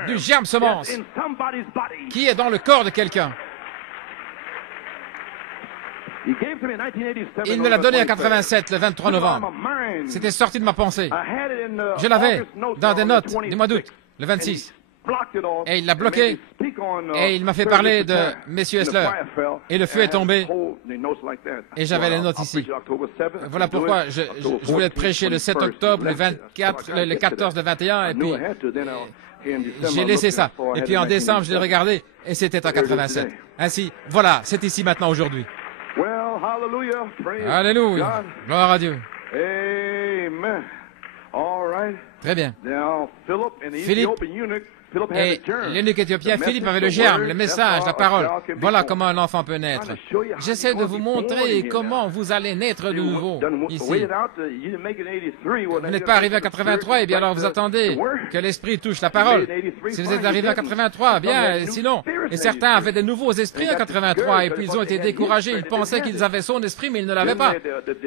du germe semence qui est dans le corps de quelqu'un. Il me l'a donné en 87, le 23 novembre. C'était sorti de ma pensée. Je l'avais dans des notes du mois d'août, le 26. Et il l'a bloqué, et il m'a fait parler de Messieurs Essler. Et le feu est tombé, et j'avais les notes ici. Voilà pourquoi je voulais prêcher le 7 octobre, le 24, le 14, le 21, et puis j'ai laissé ça. Et puis en décembre, je l'ai regardé, et c'était en 87. Ainsi, voilà, c'est ici maintenant aujourd'hui. Alléluia. Gloire à Dieu. Très bien. Philippe et l'eunuque éthiopien, Philippe avait le germe, le message, la parole. Voilà comment un enfant peut naître. J'essaie de vous montrer comment vous allez naître de nouveau ici. Vous n'êtes pas arrivé à 83, et bien alors vous attendez que l'esprit touche la parole. Si vous êtes arrivé à 83, bien, sinon. Et certains avaient de nouveaux esprits à 83, et puis ils ont été découragés. Ils pensaient qu'ils avaient son esprit, mais ils ne l'avaient pas.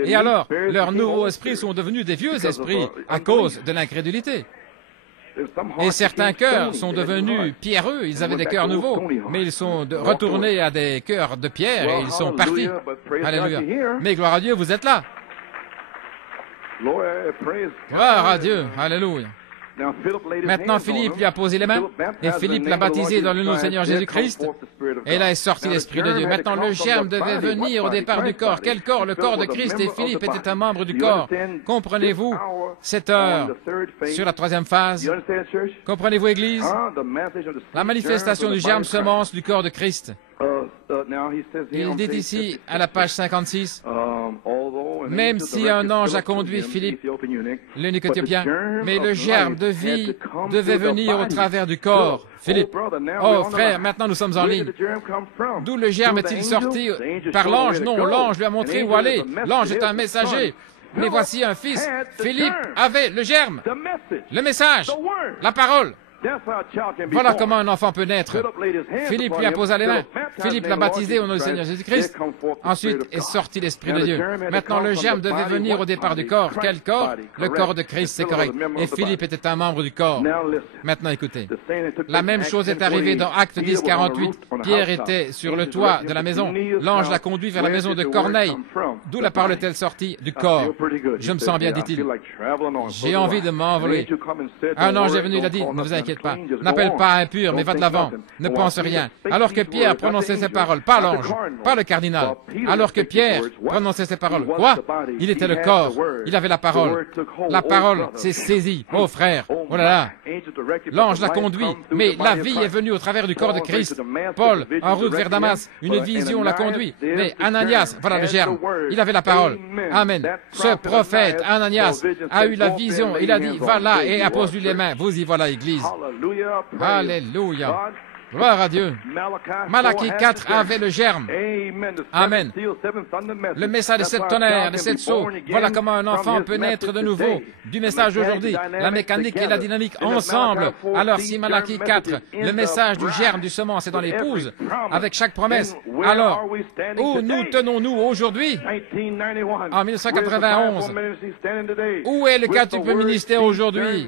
Et alors, leurs nouveaux esprits sont devenus des vieux esprits à cause de l'incrédulité. Et certains cœurs sont devenus pierreux, ils avaient des cœurs nouveaux, mais ils sont retournés à des cœurs de pierre et ils sont partis. Alléluia. Mais gloire à Dieu, vous êtes là. Gloire à Dieu. Alléluia. Maintenant, Philippe lui a posé les mains, et Philippe l'a baptisé dans le nom du Seigneur Jésus-Christ, et là est sorti l'Esprit de Dieu. Maintenant, le germe devait venir au départ du corps. Quel corps? Le corps de Christ, et Philippe était un membre du corps. Comprenez-vous cette heure sur la troisième phase? Comprenez-vous, Église? La manifestation du germe semence du corps de Christ. Il dit ici, à la page 56, même si un ange a conduit Philippe, l'eunuque éthiopien, mais le germe de vie devait venir au travers du corps. Philippe, oh frère, maintenant nous sommes en ligne. D'où le germe est-il sorti? Par l'ange? Non, l'ange lui a montré où aller. L'ange est un messager. Mais voici un fils. Philippe avait le germe, le message, la parole. Voilà comment un enfant peut naître. Philippe lui a posé les mains. Philippe l'a baptisé au nom du Seigneur Jésus-Christ. Ensuite est sorti l'Esprit de Dieu. Maintenant, le germe devait venir au départ du corps. Quel corps? Le corps de Christ, c'est correct. Et Philippe était un membre du corps. Maintenant, écoutez. La même chose est arrivée dans Actes 10, 48. Pierre était sur le toit de la maison. L'ange l'a conduit vers la maison de Corneille. D'où la parole est-elle sortie? Du corps. Je me sens bien, dit-il. J'ai envie de m'envoler. Un ange est venu, il a dit, ne vous inquiétez pas. N'appelle pas impur, mais va de l'avant. Ne pense rien. Alors que Pierre prononçait ces paroles, pas l'ange, pas le cardinal. Alors que Pierre prononçait ces paroles, quoi? Il était le corps. Il avait la parole. La parole s'est saisie. Oh frère, oh là là. L'ange l'a conduit, mais la vie est venue au travers du corps de Christ. Paul, en route vers Damas, une vision l'a conduit. Mais Ananias, voilà le germe. Il avait la parole. Amen. Ce prophète, Ananias, a eu la vision. Il a dit, va là et appose-lui les mains. Vous y voilà, Église. Alléluia. Gloire à Dieu. Malachie 4 avait le germe. Amen. Le message de cette tonnerre, de cette sceau. Voilà comment un enfant peut naître de nouveau. Du message d'aujourd'hui, la mécanique et la dynamique ensemble. Alors si Malachie 4, le message du germe, du semence est dans l'épouse, avec chaque promesse, alors où nous tenons-nous aujourd'hui? En 1991. Où est le quintuple ministère aujourd'hui?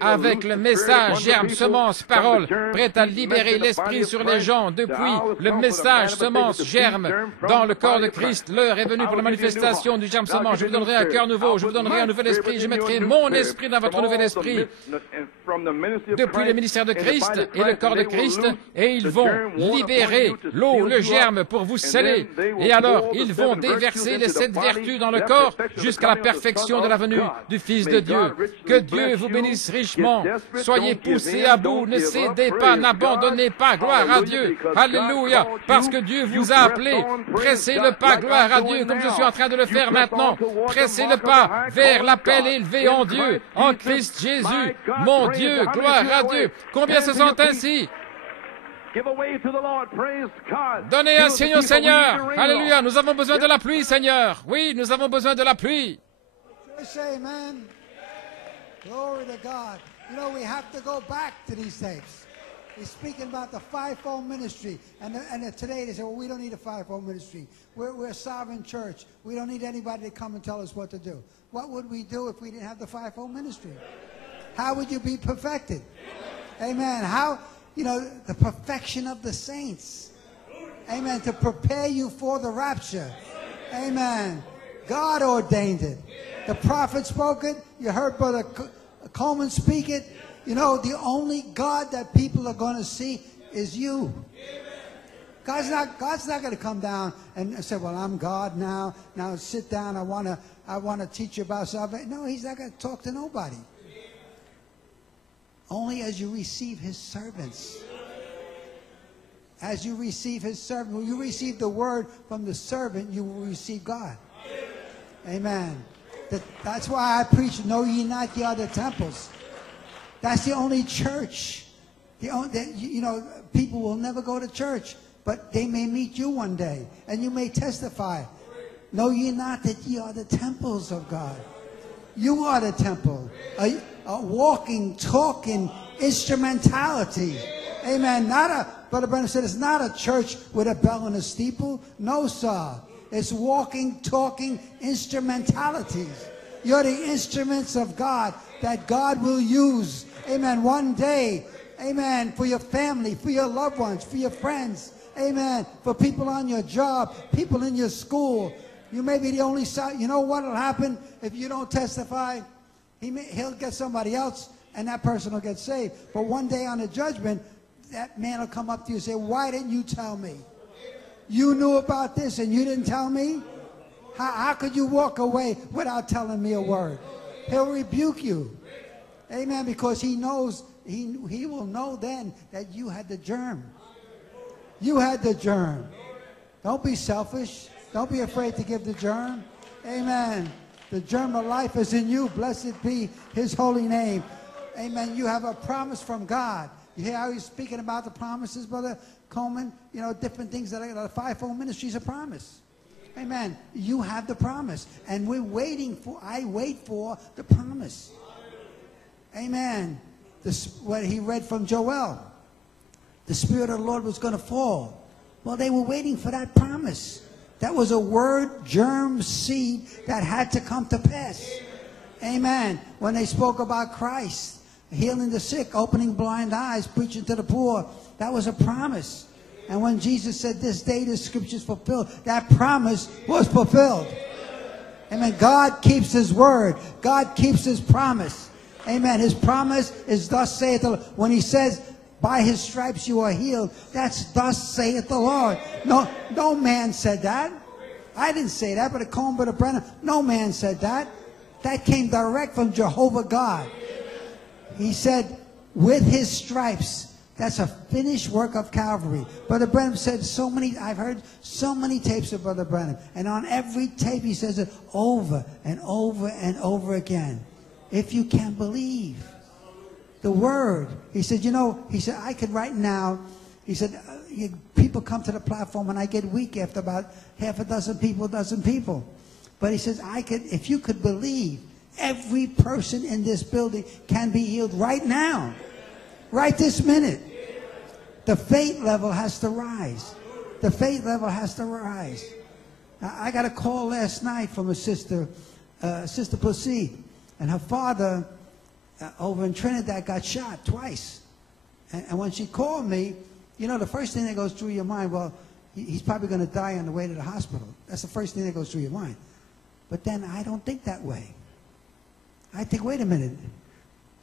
Avec le message, germe, semence, parole, prêt à libérer l'esprit sur les gens. Depuis le message semence germe dans le corps de Christ, l'heure est venue pour la manifestation du germe semence. Je vous donnerai un cœur nouveau, je vous donnerai un nouvel esprit, je mettrai mon esprit dans votre nouvel esprit. Depuis le ministère de Christ et le corps de Christ, et ils vont libérer l'eau, le germe pour vous sceller. Et alors, ils vont déverser les 7 vertus dans le corps jusqu'à la perfection de la venue du Fils de Dieu. Que Dieu vous bénisse richement. Soyez poussés à bout, ne cédez pas, n'abandonnez pas, gloire à Dieu, alléluia, parce que Dieu vous a appelé, pressez le pas, gloire à Dieu, comme je suis en train de le faire maintenant, pressez le pas vers l'appel élevé en Dieu, en Christ Jésus, mon Dieu, gloire à Dieu. Combien se sentent ainsi? Donnez un signe au Seigneur, alléluia, nous avons besoin de la pluie, Seigneur, oui, nous avons besoin de la pluie. Glory to God. You know, we have to go back to these tapes. He's speaking about the fivefold ministry. And today they say, well, we don't need a fivefold ministry. We're a sovereign church. We don't need anybody to come and tell us what to do. What would we do if we didn't have the fivefold ministry? How would you be perfected? Amen. How, you know, the perfection of the saints. Amen. To prepare you for the rapture. Amen. God ordained it. The prophet spoke it. You heard Brother Coleman speak it. You know, the only God that people are going to see is you. God's not going to come down and say, well, I'm God now. Now sit down. I want to teach you about salvation. No, he's not going to talk to nobody. Only as you receive his servants. As you receive his servant, when you receive the word from the servant, you will receive God. Amen. That's why I preach, know ye not the other temples. That's the only church. You know, people will never go to church, but they may meet you one day, and you may testify. Know ye not that ye are the temples of God. You are the temple. A walking, talking instrumentality. Amen. Brother Branham said, it's not a church with a bell and a steeple. No, sir. It's walking, talking instrumentalities. You're the instruments of God that God will use. Amen. One day. Amen. For your family, for your loved ones, for your friends. Amen. For people on your job, people in your school. You may be the only side. You know what will happen if you don't testify? He'll get somebody else, and that person will get saved. But one day on the judgment, that man will come up to you and say, why didn't you tell me? You knew about this and you didn't tell me? How could you walk away without telling me a word? He'll rebuke you. Amen. Because he knows, he will know then that you had the germ. You had the germ. Don't be selfish. Don't be afraid to give the germ. Amen. The germ of life is in you. Blessed be his holy name. Amen. You have a promise from God. You hear how he's speaking about the promises, Brother Coleman? You know, different things that the fivefold ministry is a promise. Amen. You have the promise. And we're waiting for, I wait for the promise. Amen. What he read from Joel. The Spirit of the Lord was going to fall. Well, they were waiting for that promise. That was a word, germ, seed that had to come to pass. Amen. When they spoke about Christ, healing the sick, opening blind eyes, preaching to the poor, that was a promise. And when Jesus said, this day the scriptures fulfilled, that promise was fulfilled. Amen. God keeps his word. God keeps his promise. Amen. His promise is thus saith the Lord. When he says, by his stripes you are healed, that's thus saith the Lord. No man said that. I didn't say that, but Coleman, Brother Brennan, no man said that. That came direct from Jehovah God. He said, with his stripes, that's a finished work of Calvary. Brother Branham said I've heard so many tapes of Brother Branham, and on every tape he says it over and over and over again. If you can believe the word. He said, you know, he said, I could right now, he said, people come to the platform and I get weak after about half a dozen people. But he says, if you could believe, every person in this building can be healed right now. Right this minute. The faith level has to rise. The faith level has to rise. I got a call last night from a sister, Sister Pussy, and her father over in Trinidad got shot twice. And when she called me, you know, the first thing that goes through your mind, well, he's probably going to die on the way to the hospital. That's the first thing that goes through your mind. But then I don't think that way. I think, wait a minute.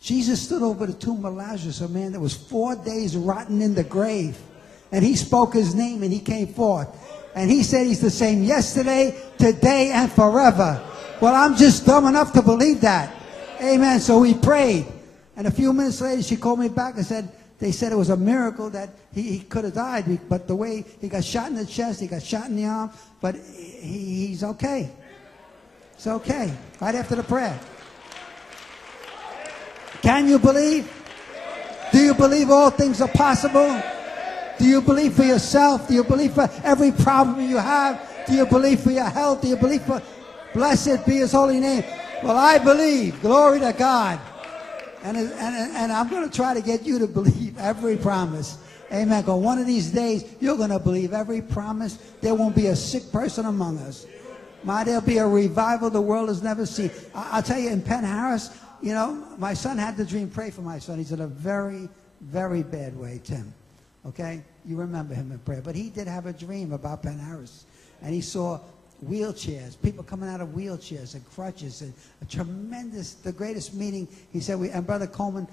Jesus stood over the tomb of Lazarus, a man that was 4 days rotten in the grave. And he spoke his name and he came forth. And he said he's the same yesterday, today, and forever. Well, I'm just dumb enough to believe that. Amen. So we prayed. And a few minutes later, she called me back and said, they said it was a miracle that he could have died. But the way he got shot in the chest, he got shot in the arm. But he's okay. It's okay. Right after the prayer. Can you believe? Do you believe all things are possible? Do you believe for yourself? Do you believe for every problem you have? Do you believe for your health? Do you believe for... Blessed be his holy name. Well, I believe. Glory to God. And I'm going to try to get you to believe every promise. Amen. Because one of these days, you're going to believe every promise. There won't be a sick person among us. There'll be a revival the world has never seen. I'll tell you, in Penn Harris, you know, my son had the dream. Pray for my son. He's in a very, very bad way, Tim. Okay? You remember him in prayer. But he did have a dream about Penn Harris. And he saw wheelchairs, people coming out of wheelchairs and crutches, and a tremendous, the greatest meeting. He said, and Brother Coleman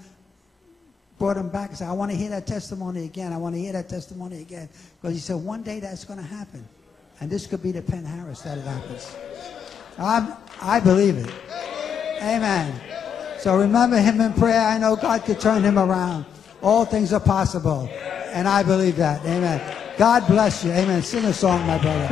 brought him back and said, I want to hear that testimony again. I want to hear that testimony again. Because he said, one day that's going to happen. And this could be the Penn Harris that it happens. I believe it. Amen. So remember him in prayer. I know God could turn him around. All things are possible. And I believe that. Amen. God bless you. Amen. Sing a song, my brother.